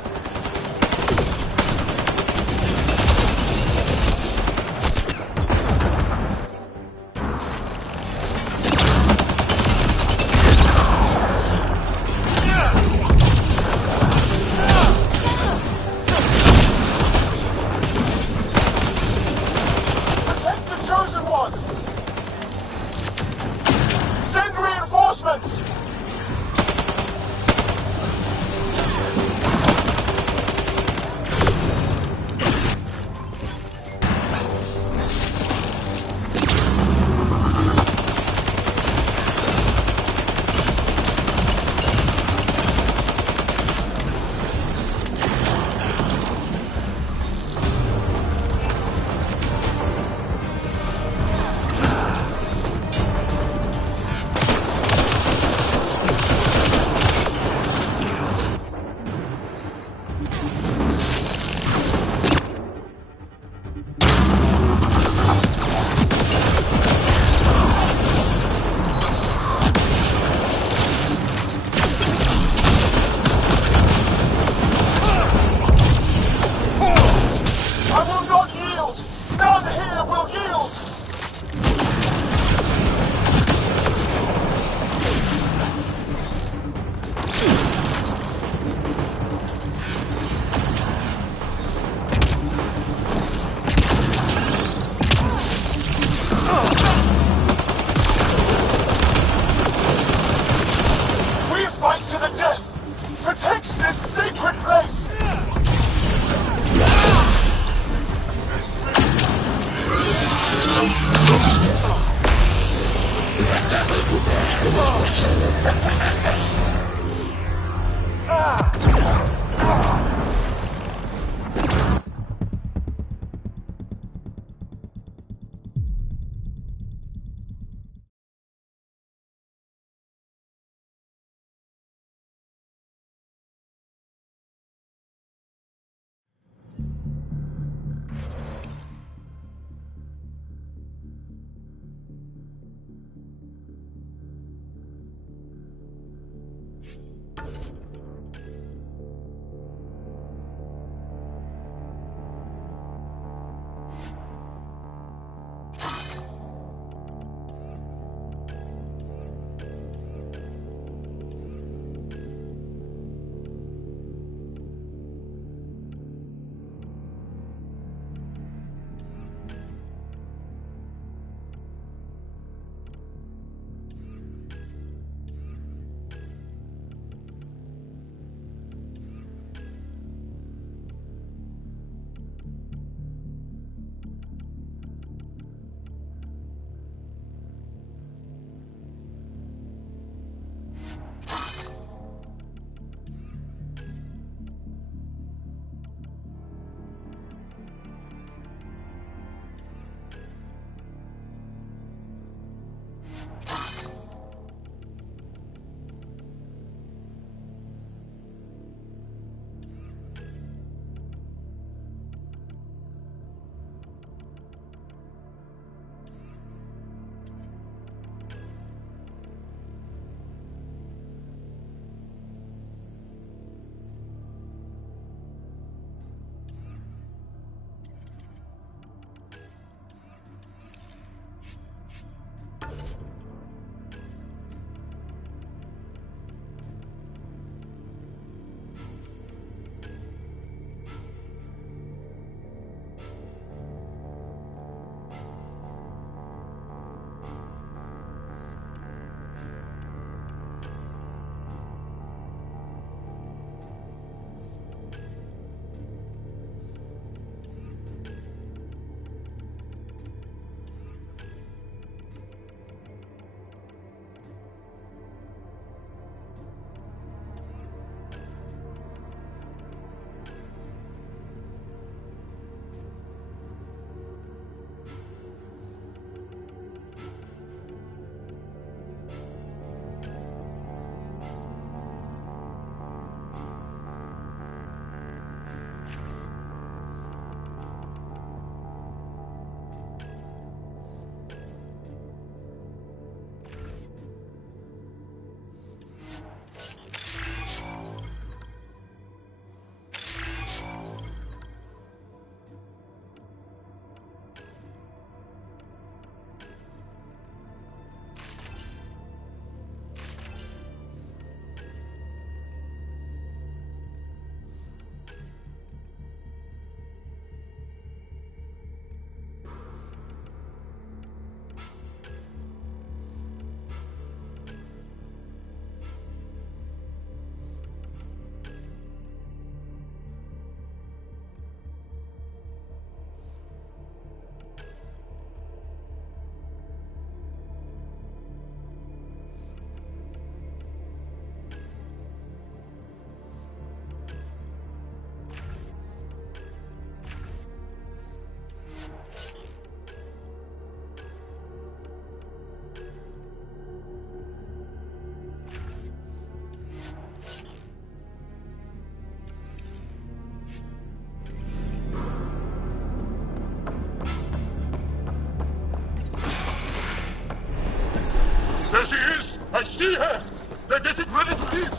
see her! They're getting ready to leave!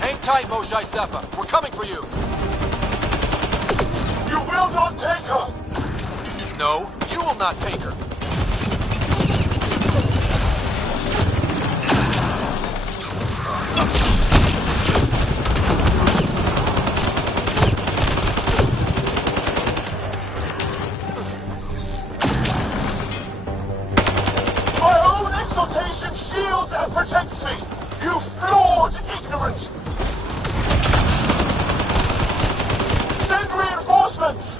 Hang tight, Mojai Seppa. We're coming for you. You will not take her! No, you will not take her. My own exaltation shields and protects me! You flawed ignorant! Send reinforcements!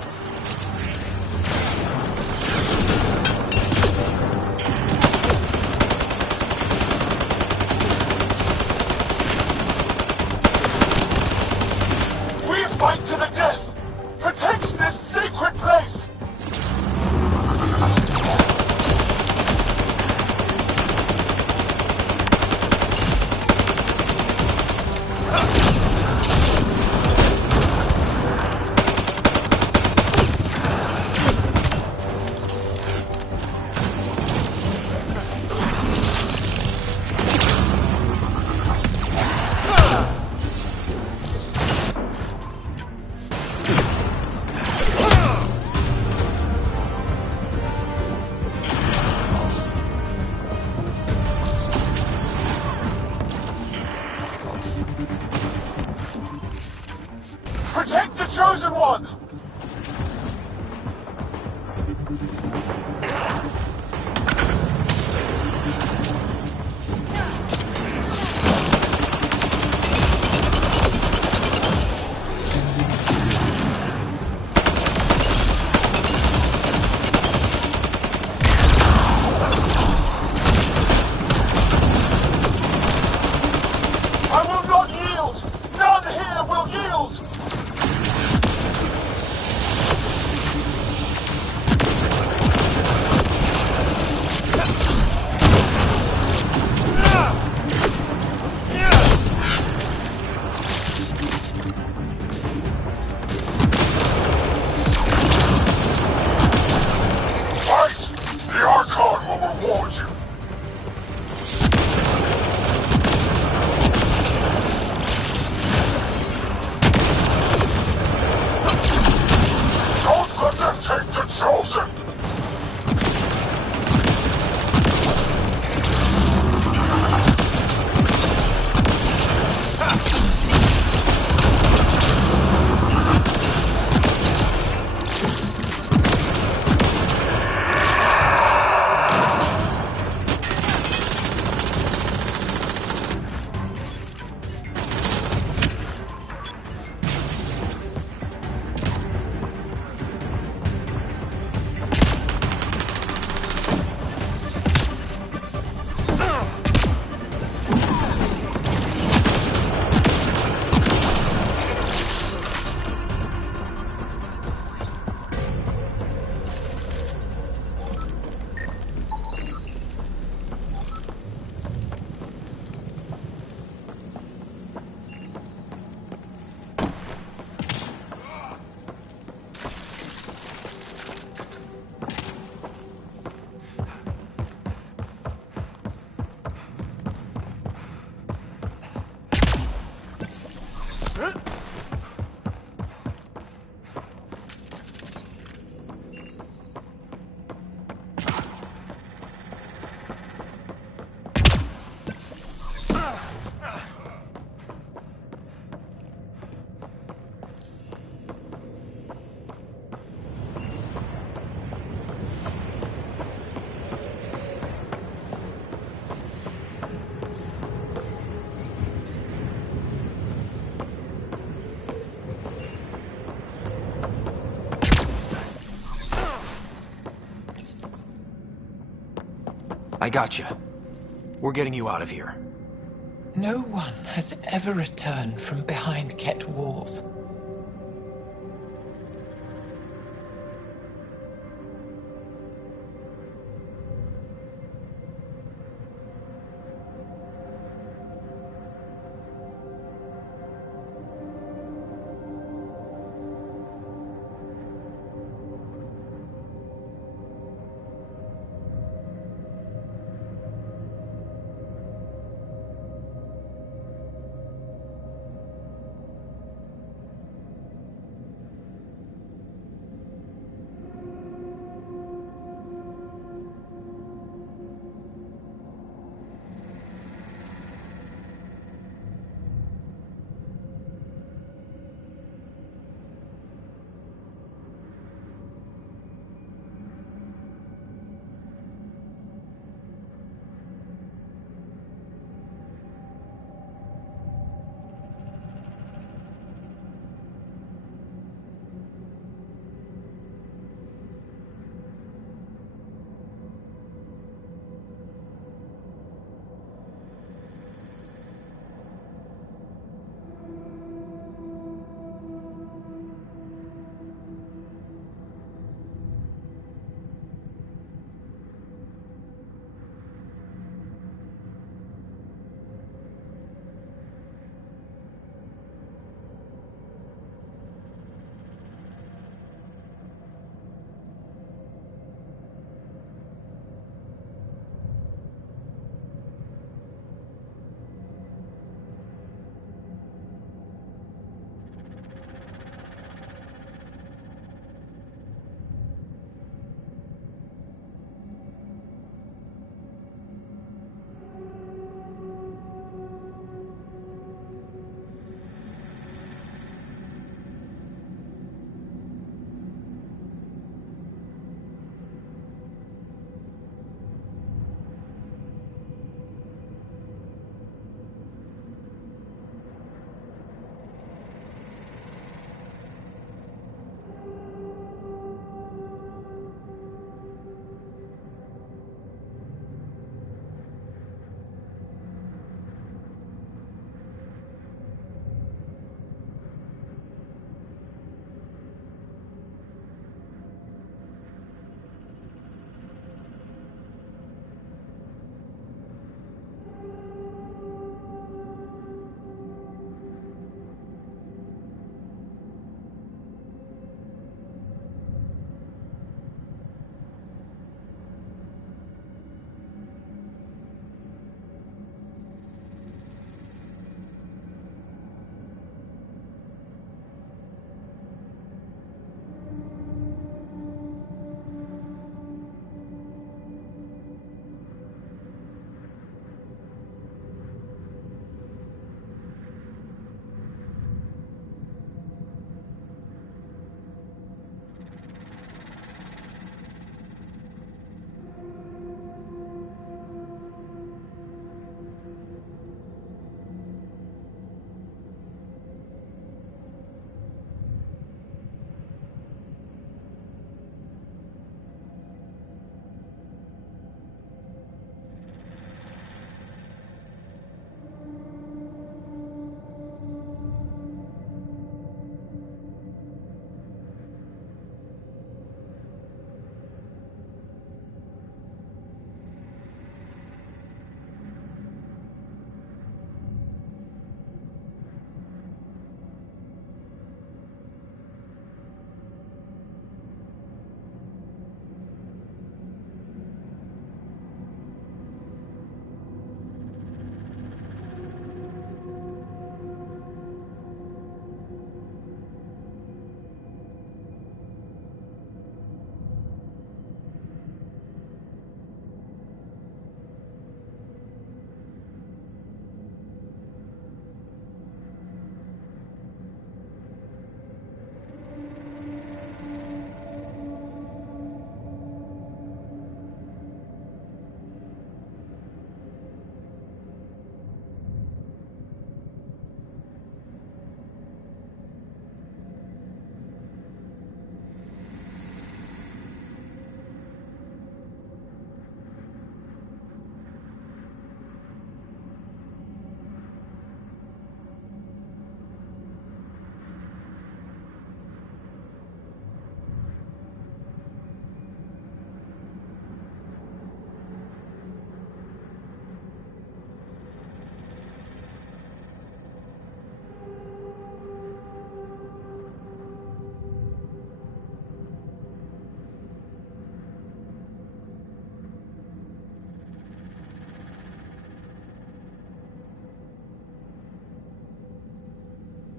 We fight to the death! Protect this sacred place! Protect the Chosen One! I will not yield! None here will yield! Fight! The Archon will reward you! Don't let them take the Chosen! I got you. We're getting you out of here. No one has ever returned from behind Ket walls.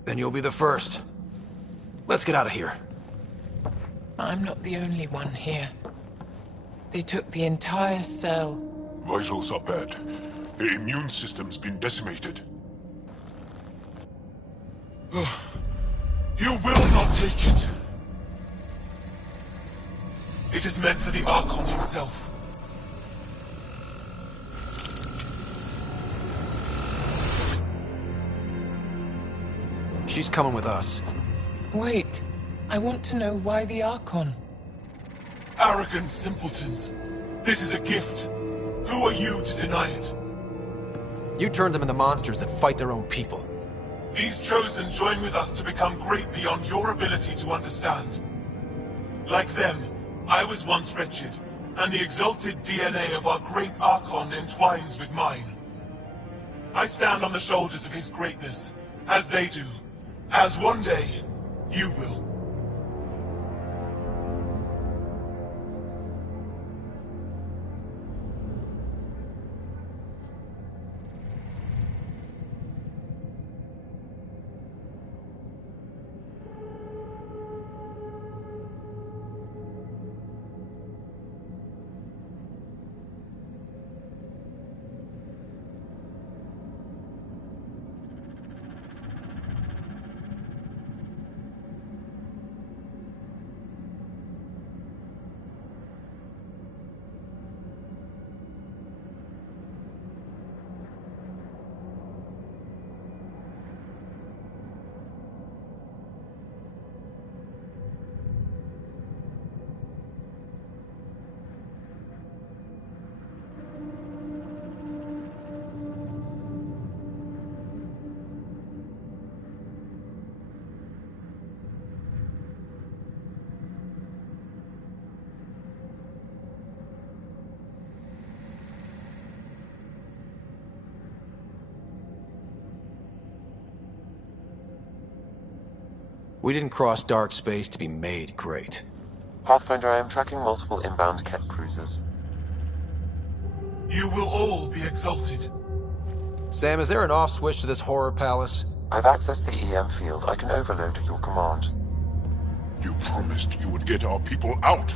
Then you'll be the first. Let's get out of here. I'm not the only one here. They took the entire cell. Vitals are bad. The immune system's been decimated. You will not take it. It is meant for the Archon himself. She's coming with us. Wait. I want to know why the Archon. Arrogant simpletons. This is a gift. Who are you to deny it? You turned them into monsters that fight their own people. These Chosen join with us to become great beyond your ability to understand. Like them, I was once wretched, and the exalted DNA of our great Archon entwines with mine. I stand on the shoulders of his greatness, as they do, as one day, you will. We didn't cross dark space to be made great. Pathfinder, I am tracking multiple inbound Ket cruisers. You will all be exalted. Sam, is there an off switch to this horror palace? I've accessed the EM field. I can overload at your command. You promised you would get our people out.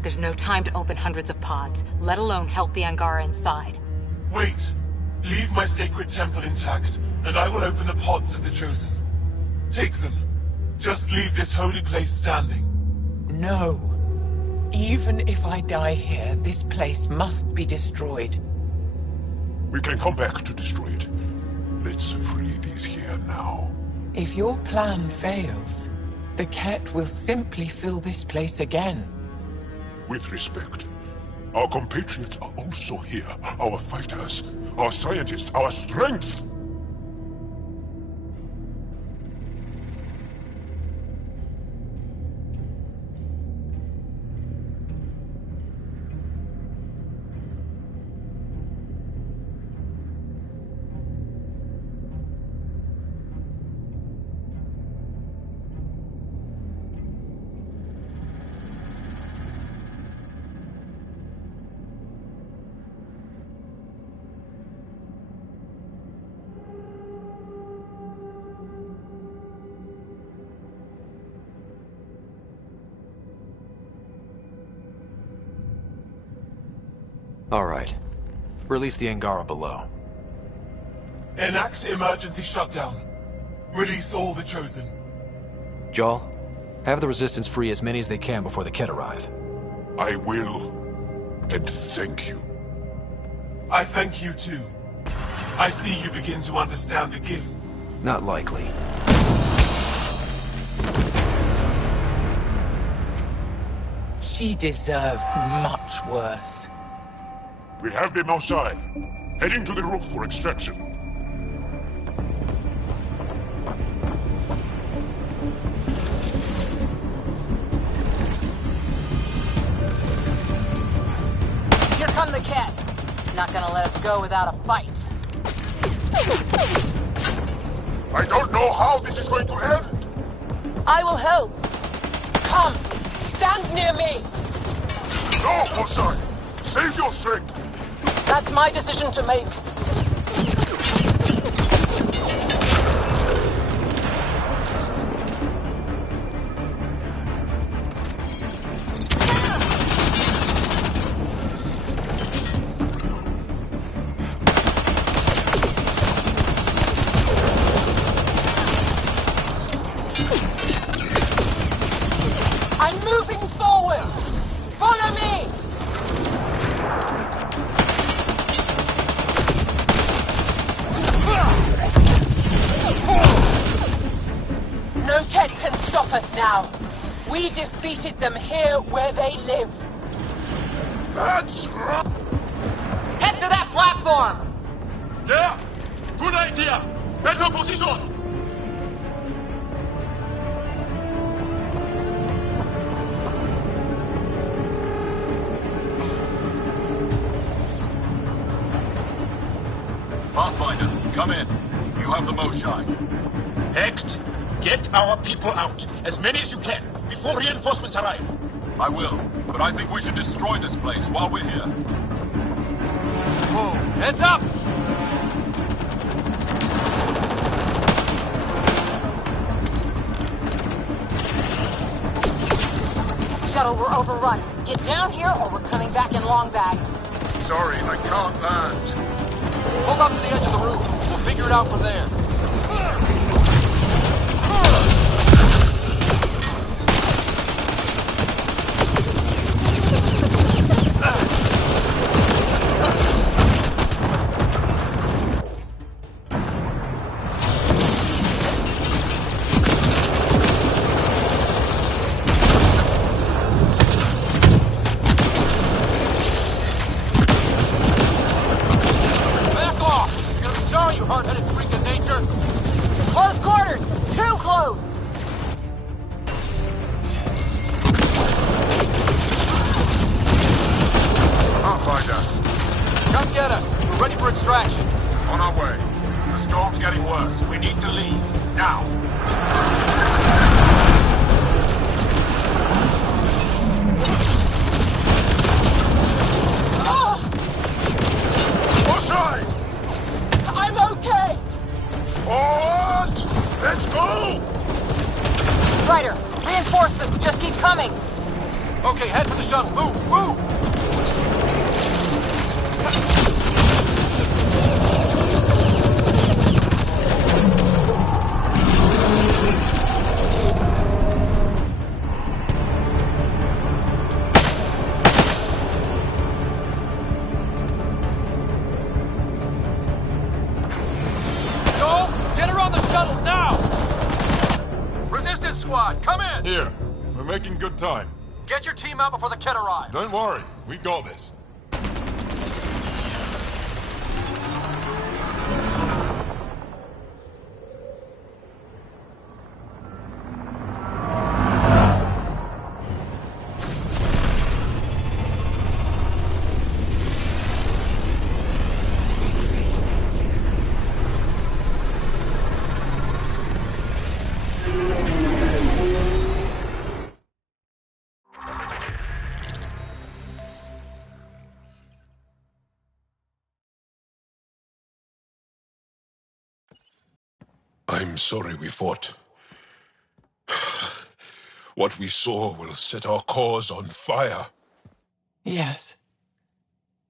There's no time to open hundreds of pods, let alone help the Angara inside. Wait. Leave my sacred temple intact, and I will open the pods of the Chosen. Take them. Just leave this holy place standing. No. Even if I die here, this place must be destroyed. We can come back to destroy it. Let's free these here now. If your plan fails, the Ket will simply fill this place again. With respect, our compatriots are also here. Our fighters, our scientists, our strength. All right. Release the Angara below. Enact emergency shutdown. Release all the Chosen. Jal, have the Resistance free as many as they can before the Ket arrive. I will. And thank you. I thank you too. I see you begin to understand the gift. Not likely. She deserved much worse. We have them outside. Heading to the roof for extraction. Here come the Ket. Not gonna let us go without a fight. I don't know how this is going to end. I will help. Come, stand near me. No, Osai. Save your strength. That's my decision to make. I'm moving forward! Follow me! No Ket can stop us now. We defeated them here where they live. That's right. Head to that platform! Yeah! Good idea! Better position! Pathfinder, come in. You have the most shine. Hecht, get our people out. As many as you can, before reinforcements arrive. I will, but I think we should destroy this place while we're here. Whoa, heads up! Shuttle, we're overrun. Get down here or we're coming back in long bags. Sorry, I can't land. Pull up to the edge of the room. We'll figure it out from there. Time. Get your team out before the Ket arrive. Don't worry, we got this. I'm sorry we fought. What we saw will set our cause on fire. Yes.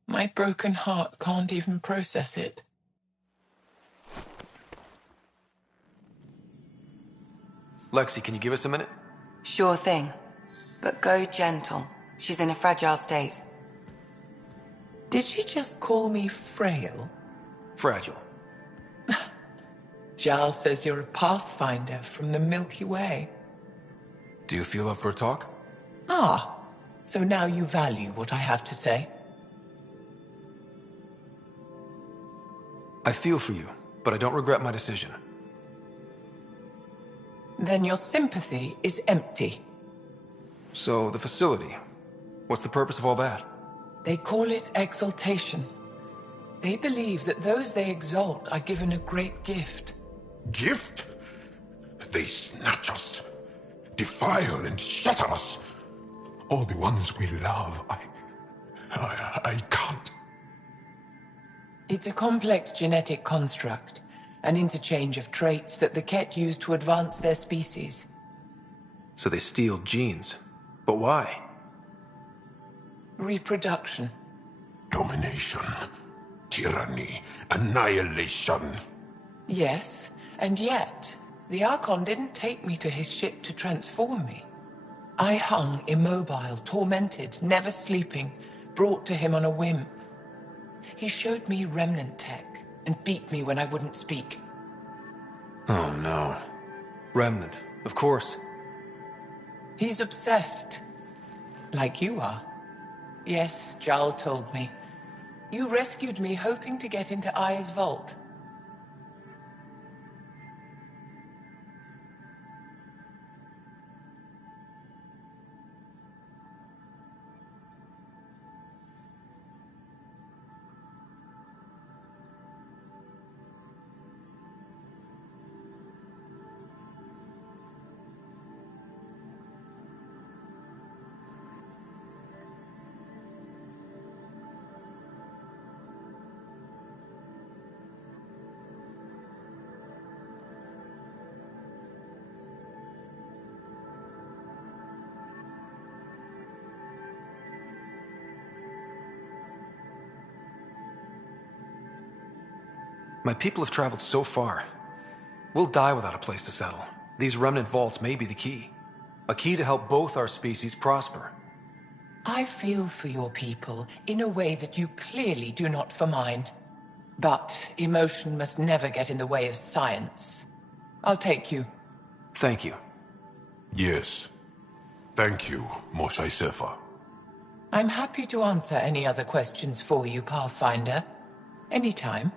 My broken heart can't even process it. Lexi, can you give us a minute? Sure thing. But go gentle. She's in a fragile state. Did she just call me frail? Fragile. Giles says you're a pathfinder from the Milky Way. Do you feel up for a talk? Ah, so now you value what I have to say. I feel for you, but I don't regret my decision. Then your sympathy is empty. So, the facility. What's the purpose of all that? They call it exaltation. They believe that those they exalt are given a great gift. Gift? They snatch us, defile and shatter us. All the ones we love. I can't. It's a complex genetic construct, an interchange of traits that the Ket use to advance their species. So they steal genes. But why? Reproduction. Domination. Tyranny. Annihilation. Yes, and yet, the Archon didn't take me to his ship to transform me. I hung immobile, tormented, never sleeping, brought to him on a whim. He showed me remnant tech and beat me when I wouldn't speak. Oh no. Remnant, of course. He's obsessed. Like you are. Yes, Jarl told me. You rescued me hoping to get into Aya's vault. My people have traveled so far. We'll die without a place to settle. These remnant vaults may be the key. A key to help both our species prosper. I feel for your people in a way that you clearly do not for mine. But emotion must never get in the way of science. I'll take you. Thank you. Yes. Thank you, Moshe Sefer. I'm happy to answer any other questions for you, Pathfinder. Anytime.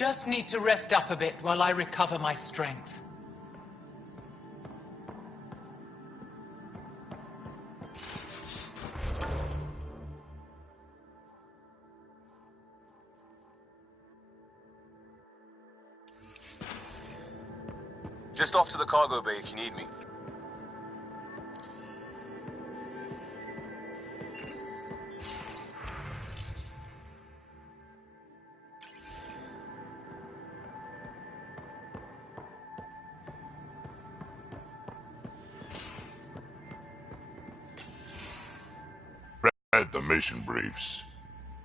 Just need to rest up a bit while I recover my strength. Just off to the cargo bay if you need me. Read the mission briefs.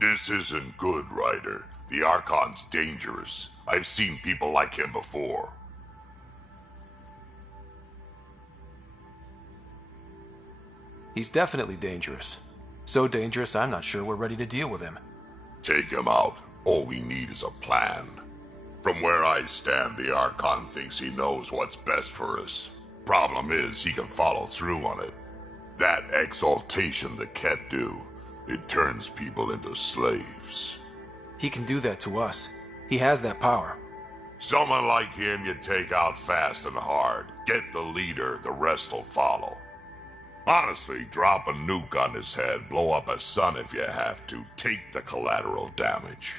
This isn't good, Ryder. The Archon's dangerous. I've seen people like him before. He's definitely dangerous. So dangerous, I'm not sure we're ready to deal with him. Take him out. All we need is a plan. From where I stand, the Archon thinks he knows what's best for us. Problem is, he can follow through on it. That exaltation the Ket do, it turns people into slaves. He can do that to us. He has that power. Someone like him you take out fast and hard. Get the leader, the rest will follow. Honestly, drop a nuke on his head, blow up a sun if you have to. Take the collateral damage.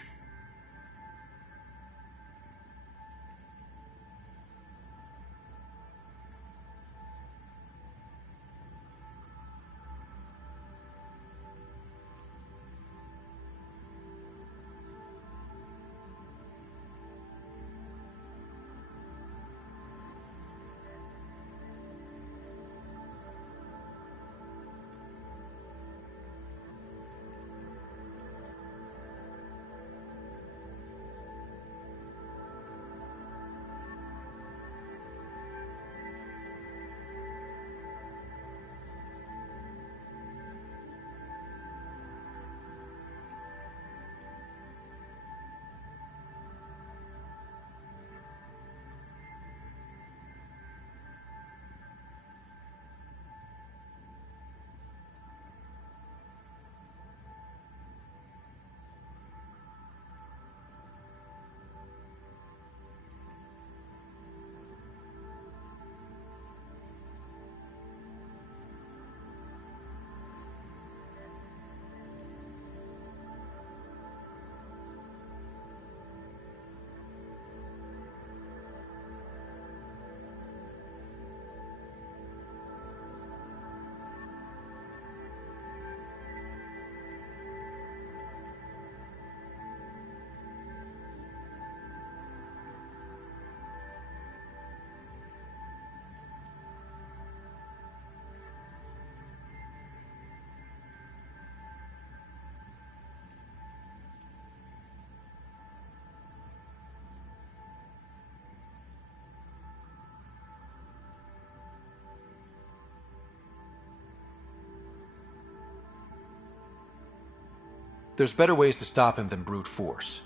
There's better ways to stop him than brute force.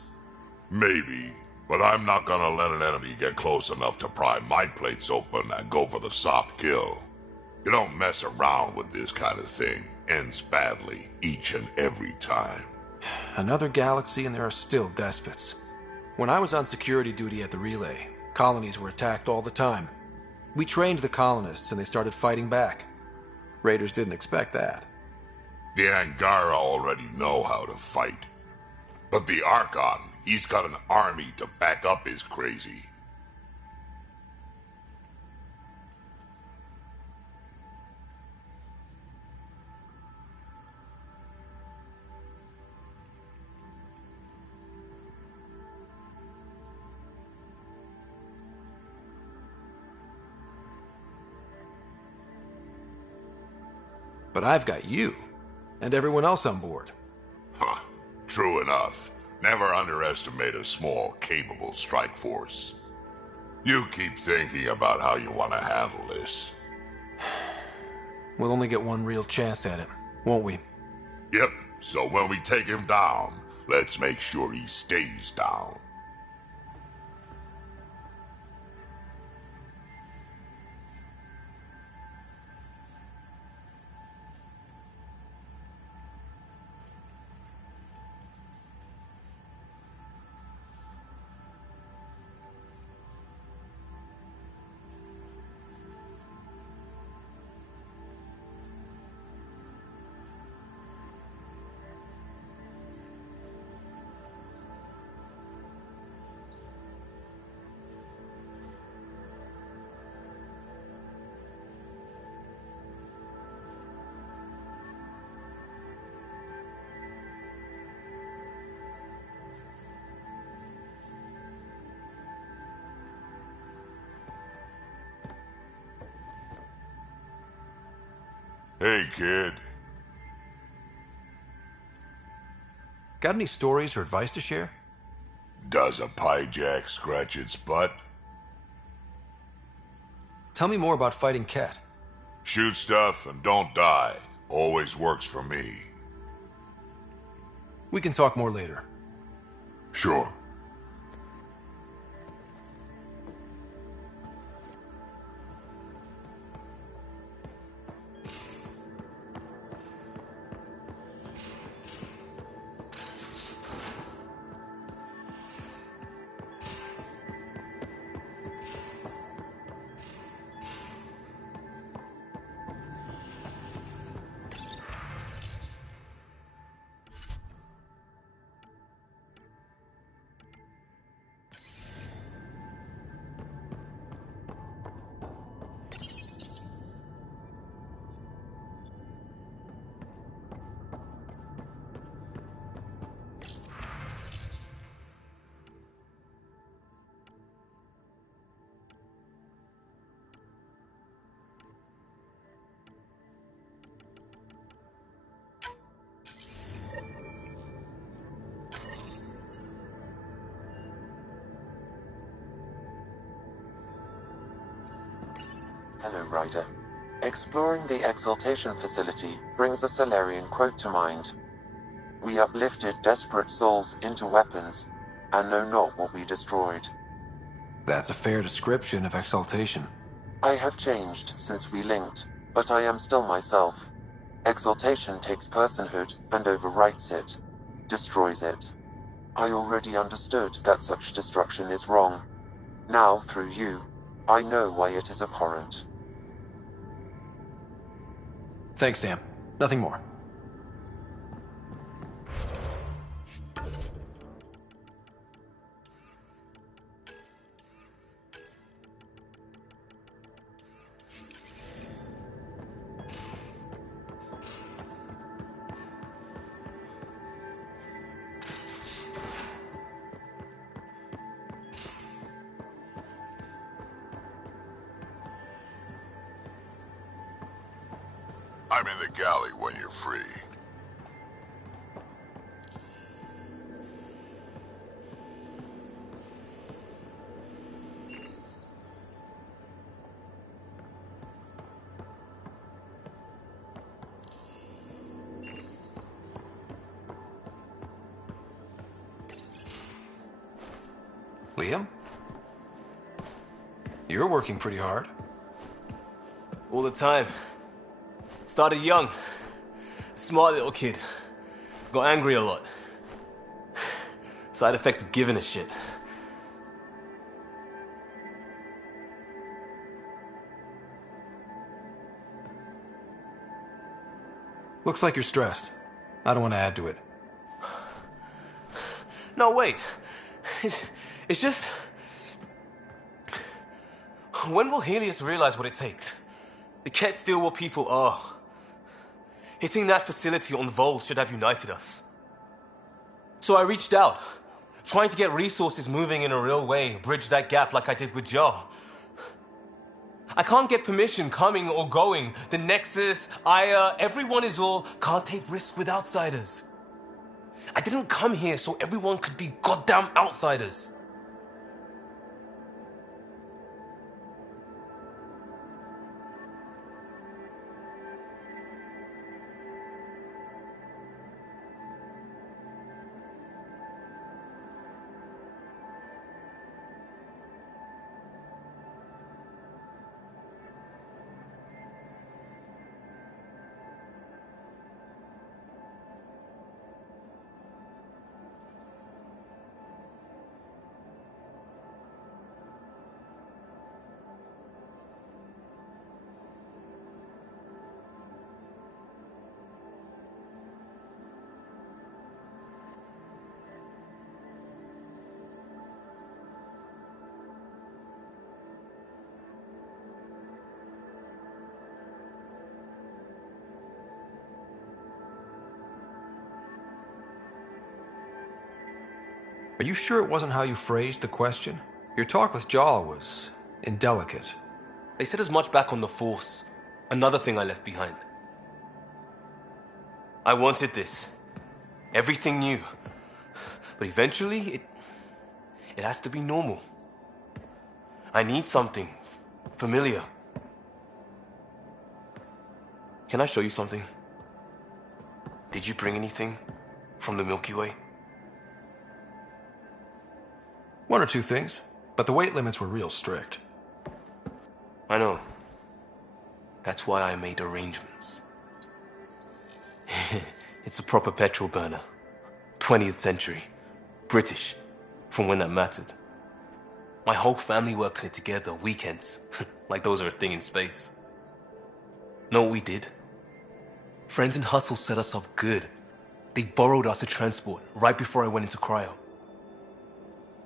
Maybe, but I'm not gonna let an enemy get close enough to pry my plates open and go for the soft kill. You don't mess around with this kind of thing. Ends badly, each and every time. Another galaxy and there are still despots. When I was on security duty at the relay, colonies were attacked all the time. We trained the colonists and they started fighting back. Raiders didn't expect that. The Angara already know how to fight. But the Archon, he's got an army to back up his crazy. But I've got you. And everyone else on board. Huh. True enough. Never underestimate a small, capable strike force. You keep thinking about how you want to handle this. We'll only get one real chance at it, won't we? Yep. So when we take him down, let's make sure he stays down. Hey, kid. Got any stories or advice to share? Does a piejack scratch its butt? Tell me more about fighting Ket. Shoot stuff and don't die. Always works for me. We can talk more later. Sure. Hello, Ryder. Exploring the Exaltation facility brings a Solarian quote to mind. We uplifted desperate souls into weapons, and know not what we destroyed. That's a fair description of Exaltation. I have changed since we linked, but I am still myself. Exaltation takes personhood and overwrites it, destroys it. I already understood that such destruction is wrong. Now, through you, I know why it is abhorrent. Thanks, Sam. Nothing more. I'm in the galley when you're free. Liam? You're working pretty hard. All the time. Started young. Smart little kid. Got angry a lot. Side effect of giving a shit. Looks like you're stressed. I don't want to add to it. No, wait. It's just... When will Helios realize what it takes? The Ket still what people are. Hitting that facility on Vol should have united us. So I reached out, trying to get resources moving in a real way, bridge that gap like I did with Jar. I can't get permission coming or going. The Nexus, Aya, everyone is all can't take risks with outsiders. I didn't come here so everyone could be goddamn outsiders. Are you sure it wasn't how you phrased the question? Your talk with Jaw was indelicate. They said as much back on the Force. Another thing I left behind. I wanted this. Everything new. But eventually, it has to be normal. I need something familiar. Can I show you something? Did you bring anything from the Milky Way? One or two things, but the weight limits were real strict. I know. That's why I made arrangements. It's a proper petrol burner. 20th century. British. From when that mattered. My whole family worked on it together, weekends. Like those are a thing in space. Know what we did? Friends in Hustle set us up good. They borrowed us to transport right before I went into cryo.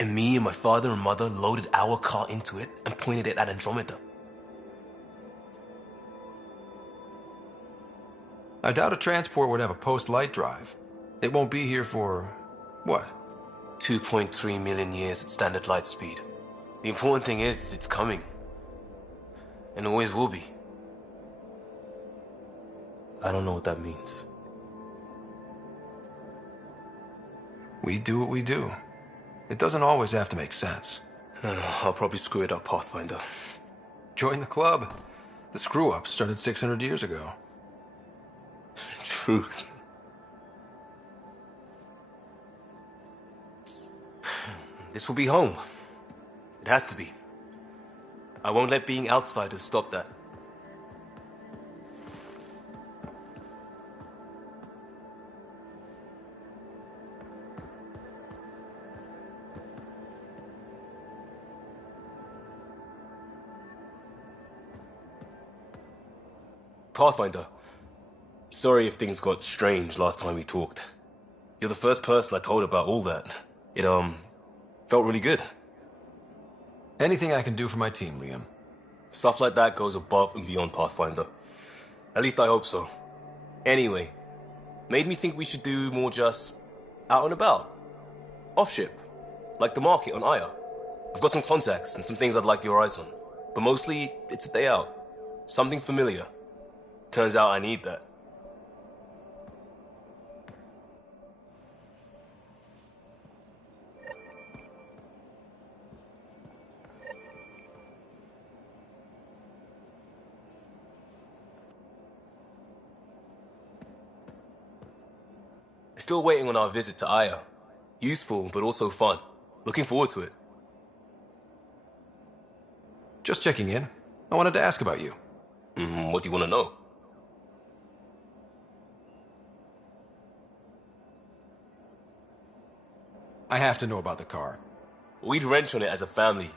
And me and my father and mother loaded our car into it and pointed it at Andromeda. I doubt a transport would have a post-light drive. It won't be here for... what? 2.3 million years at standard light speed. The important thing is, it's coming. And always will be. I don't know what that means. We do what we do. It doesn't always have to make sense. I'll probably screw it up, Pathfinder. Join the club. The screw-up started 600 years ago. Truth. This will be home. It has to be. I won't let being outsiders stop that. Pathfinder, sorry if things got strange last time we talked. You're the first person I told about all that. It, felt really good. Anything I can do for my team, Liam. Stuff like that goes above and beyond Pathfinder. At least I hope so. Anyway, made me think we should do more just out and about. Off-ship. Like the market on Aya. I've got some contacts and some things I'd like your eyes on. But mostly, it's a day out. Something familiar. Turns out I need that. Still waiting on our visit to Aya. Useful, but also fun. Looking forward to it. Just checking in. I wanted to ask about you. What do you want to know? I have to know about the car. We'd wrench on it as a family.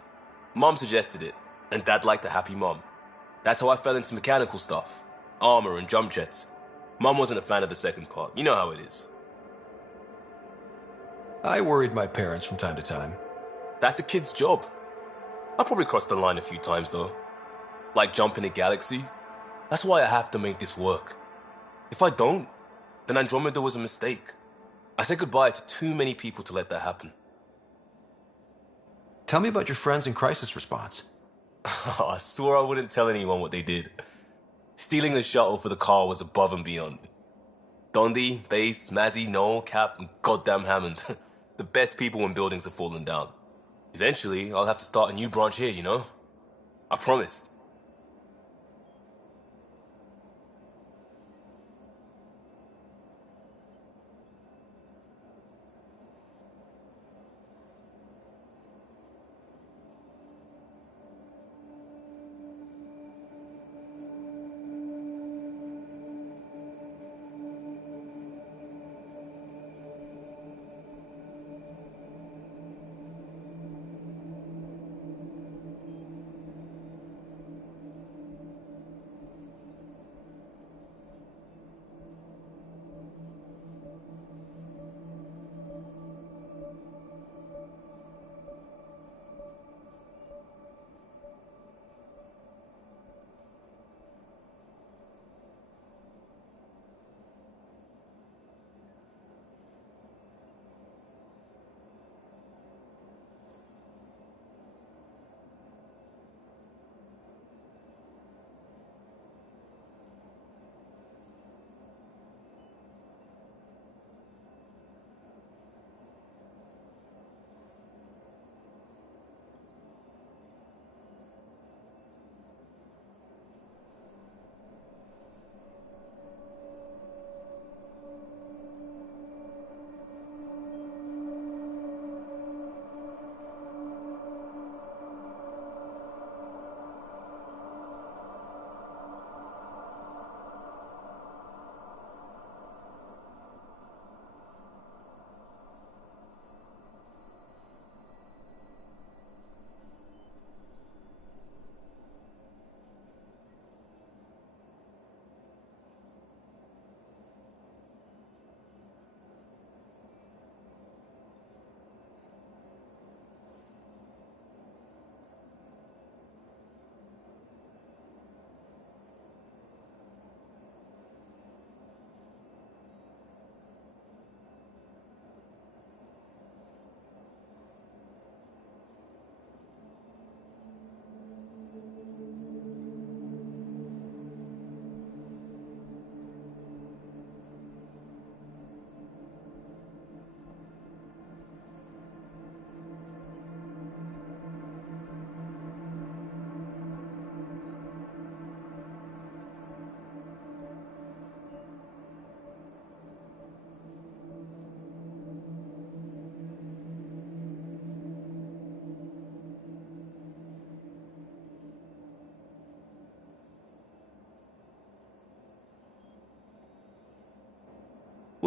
Mom suggested it, and Dad liked a happy mom. That's how I fell into mechanical stuff. Armor and jump jets. Mom wasn't a fan of the second part. You know how it is. I worried my parents from time to time. That's a kid's job. I probably crossed the line a few times, though. Like jumping a galaxy. That's why I have to make this work. If I don't, then Andromeda was a mistake. I said goodbye to too many people to let that happen. Tell me about your friends in crisis response. I swore I wouldn't tell anyone what they did. Stealing the shuttle for the car was above and beyond. Dondi, Base, Mazzy, Noel, Cap, and goddamn Hammond. The best people when buildings have fallen down. Eventually, I'll have to start a new branch here, you know? I promised.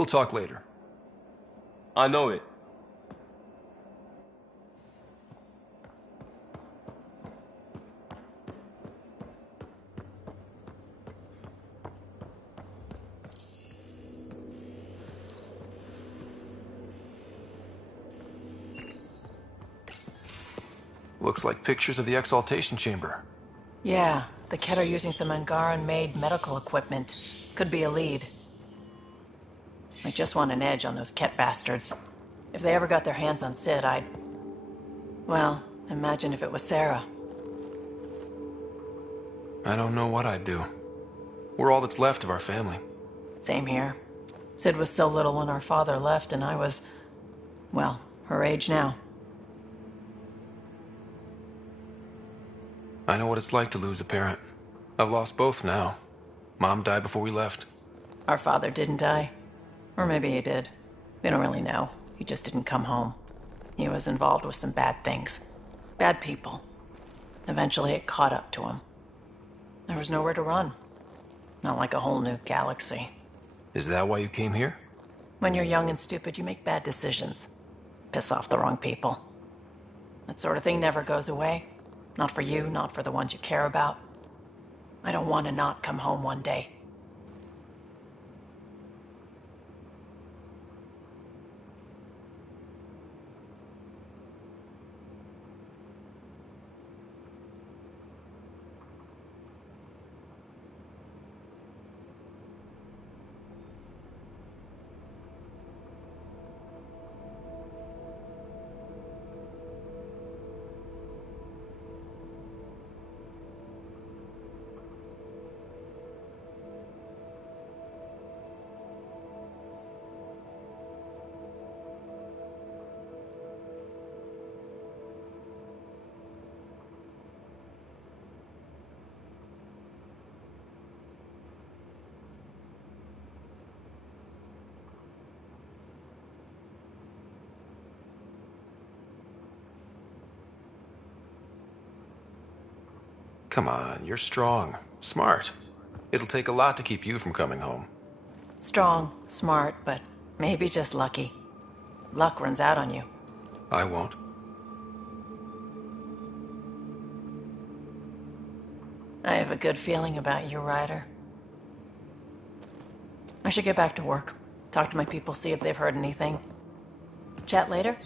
We'll talk later. I know it. Looks like pictures of the exaltation chamber. Yeah, the Ket are using some Angaran-made medical equipment. Could be a lead. I just want an edge on those Ket bastards. If they ever got their hands on Sid, I'd... Well, imagine if it was Sarah. I don't know what I'd do. We're all that's left of our family. Same here. Sid was so little when our father left, and I was... well, her age now. I know what it's like to lose a parent. I've lost both now. Mom died before we left. Our father didn't die. Or maybe he did. We don't really know. He just didn't come home. He was involved with some bad things. Bad people. Eventually it caught up to him. There was nowhere to run. Not like a whole new galaxy. Is that why you came here? When you're young and stupid, you make bad decisions. Piss off the wrong people. That sort of thing never goes away. Not for you, not for the ones you care about. I don't want to not come home one day. Come on, you're strong, smart. It'll take a lot to keep you from coming home. Strong, smart, but maybe just lucky. Luck runs out on you. I won't. I have a good feeling about you, Ryder. I should get back to work. Talk to my people, see if they've heard anything. Chat later?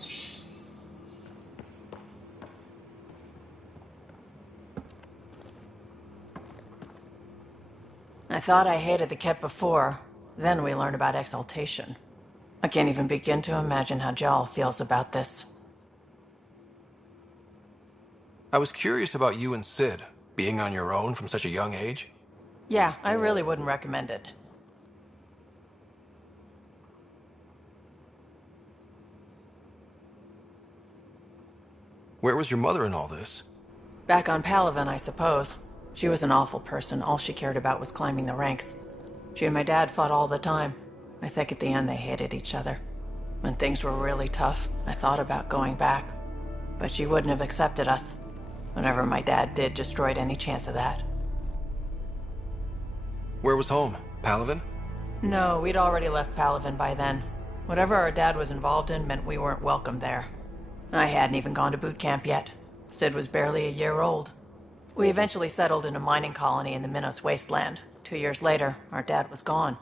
I thought I hated the Ket before. Then we learned about exaltation. I can't even begin to imagine how Jal feels about this. I was curious about you and Sid, being on your own from such a young age. Yeah, I really wouldn't recommend it. Where was your mother in all this? Back on Palaven, I suppose. She was an awful person. All she cared about was climbing the ranks. She and my dad fought all the time. I think at the end they hated each other. When things were really tough, I thought about going back. But she wouldn't have accepted us. Whatever my dad did destroyed any chance of that. Where was home? Palaven? No, we'd already left Palaven by then. Whatever our dad was involved in meant we weren't welcome there. I hadn't even gone to boot camp yet. Sid was barely a year old. We eventually settled in a mining colony in the Minos wasteland. 2 years later, our dad was gone.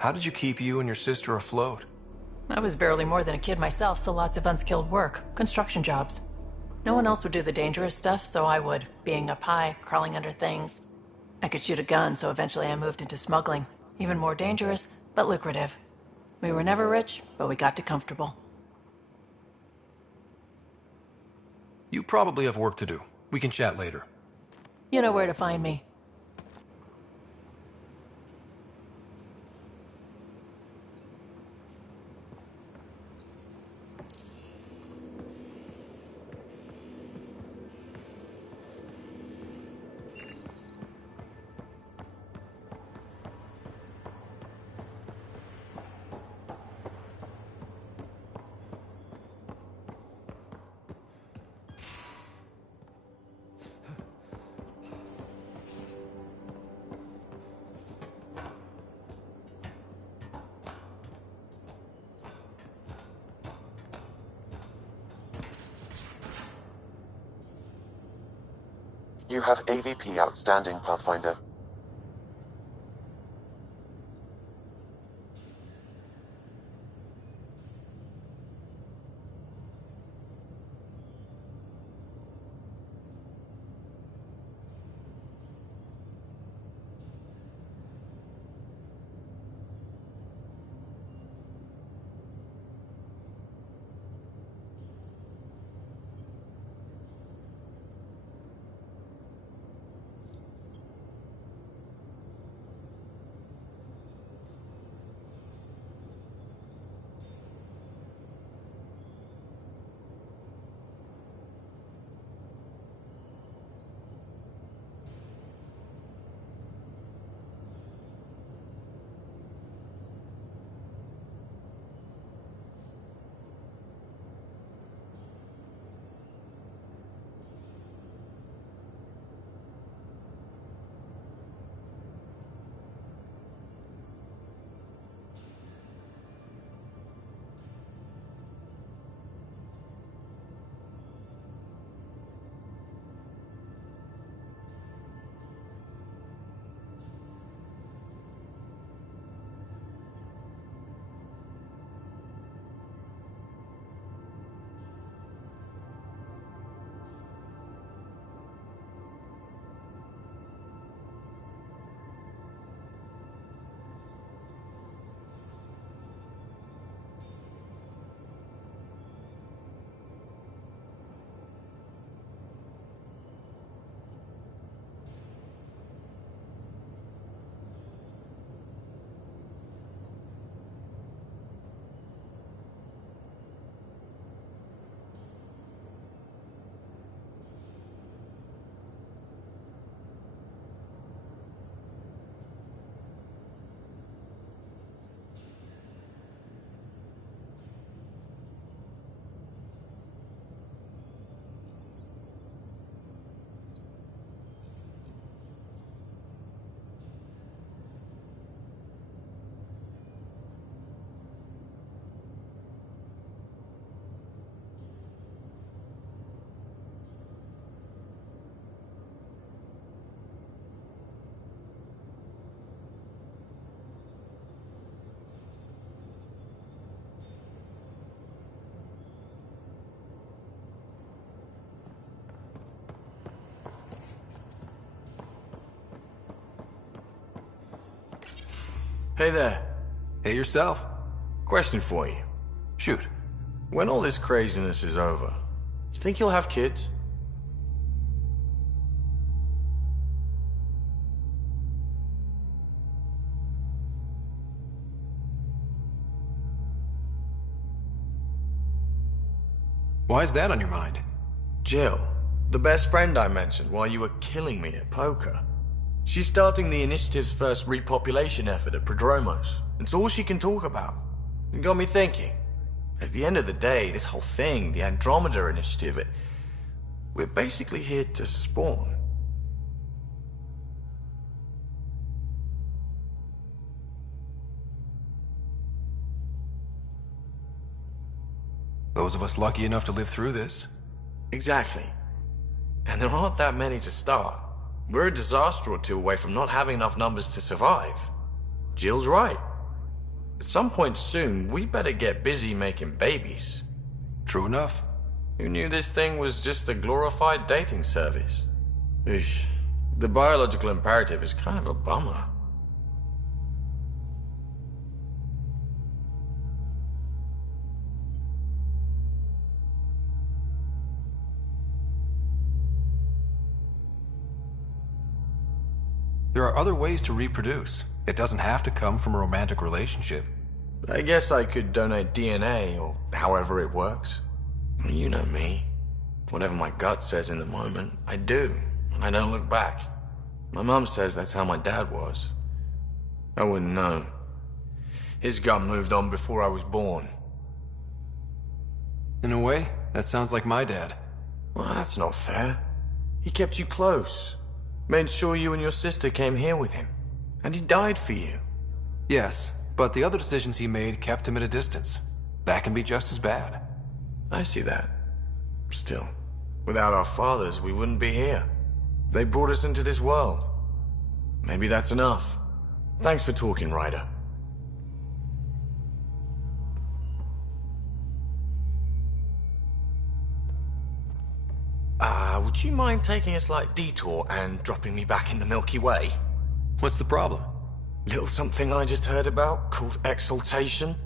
How did you keep you and your sister afloat? I was barely more than a kid myself, so lots of unskilled work. Construction jobs. No one else would do the dangerous stuff, so I would. Being up high, crawling under things. I could shoot a gun, so eventually I moved into smuggling. Even more dangerous, but lucrative. We were never rich, but we got to comfortable. You probably have work to do. We can chat later. You know where to find me. You have AVP outstanding, Pathfinder. Hey there. Hey yourself. Question for you. Shoot. When all this craziness is over, you think you'll have kids? Why is that on your mind? Jill, the best friend I mentioned while you were killing me at poker. She's starting the initiative's first repopulation effort at Prodromos. It's all she can talk about. It got me thinking. At the end of the day, this whole thing, the Andromeda initiative, we're basically here to spawn. Those of us lucky enough to live through this. Exactly. And there aren't that many to start. We're a disaster or two away from not having enough numbers to survive. Jill's right. At some point soon, we better get busy making babies. True enough. Who knew this thing was just a glorified dating service? Eesh. The biological imperative is kind of a bummer. There are other ways to reproduce. It doesn't have to come from a romantic relationship. I guess I could donate DNA, or however it works. You know me. Whatever my gut says in the moment, I do, and I don't look back. My mum says that's how my dad was. I wouldn't know. His gut moved on before I was born. In a way, that sounds like my dad. Well, that's not fair. He kept you close. Made sure you and your sister came here with him. And he died for you. Yes, but the other decisions he made kept him at a distance. That can be just as bad. I see that. Still, without our fathers, we wouldn't be here. They brought us into this world. Maybe that's enough. Thanks for talking, Ryder. Would you mind taking a slight detour and dropping me back in the Milky Way? What's the problem? Little something I just heard about called exaltation.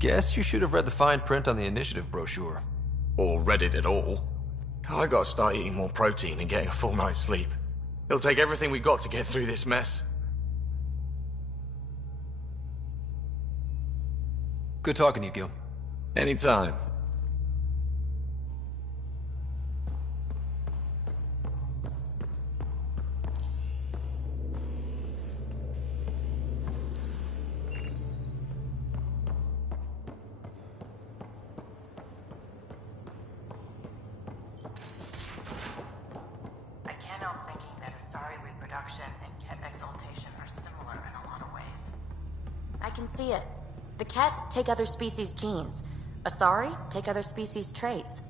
Guess you should have read the fine print on the initiative brochure. Or read it at all. I gotta start eating more protein and getting a full night's sleep. It'll take everything we got to get through this mess. Good talking to you, Gil. Anytime. I can see it. The Ket take other species' genes. Asari take other species' traits.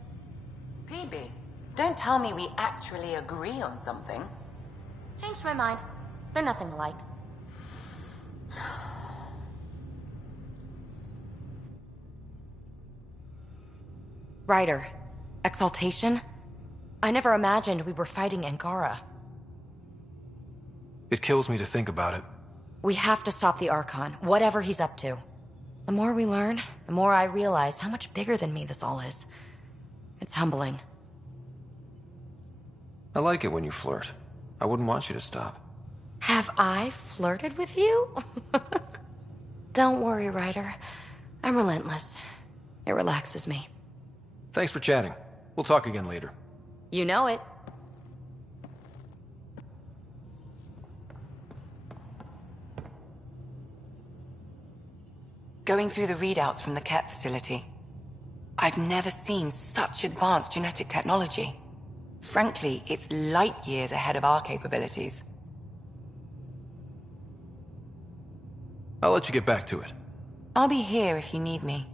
PB, don't tell me we actually agree on something. Changed my mind. They're nothing alike. Ryder, exaltation? I never imagined we were fighting Angara. It kills me to think about it. We have to stop the Archon, whatever he's up to. The more we learn, the more I realize how much bigger than me this all is. It's humbling. I like it when you flirt. I wouldn't want you to stop. Have I flirted with you? Don't worry, Ryder. I'm relentless. It relaxes me. Thanks for chatting. We'll talk again later. You know it. Going through the readouts from the Ket facility, I've never seen such advanced genetic technology. Frankly, it's light years ahead of our capabilities. I'll let you get back to it. I'll be here if you need me.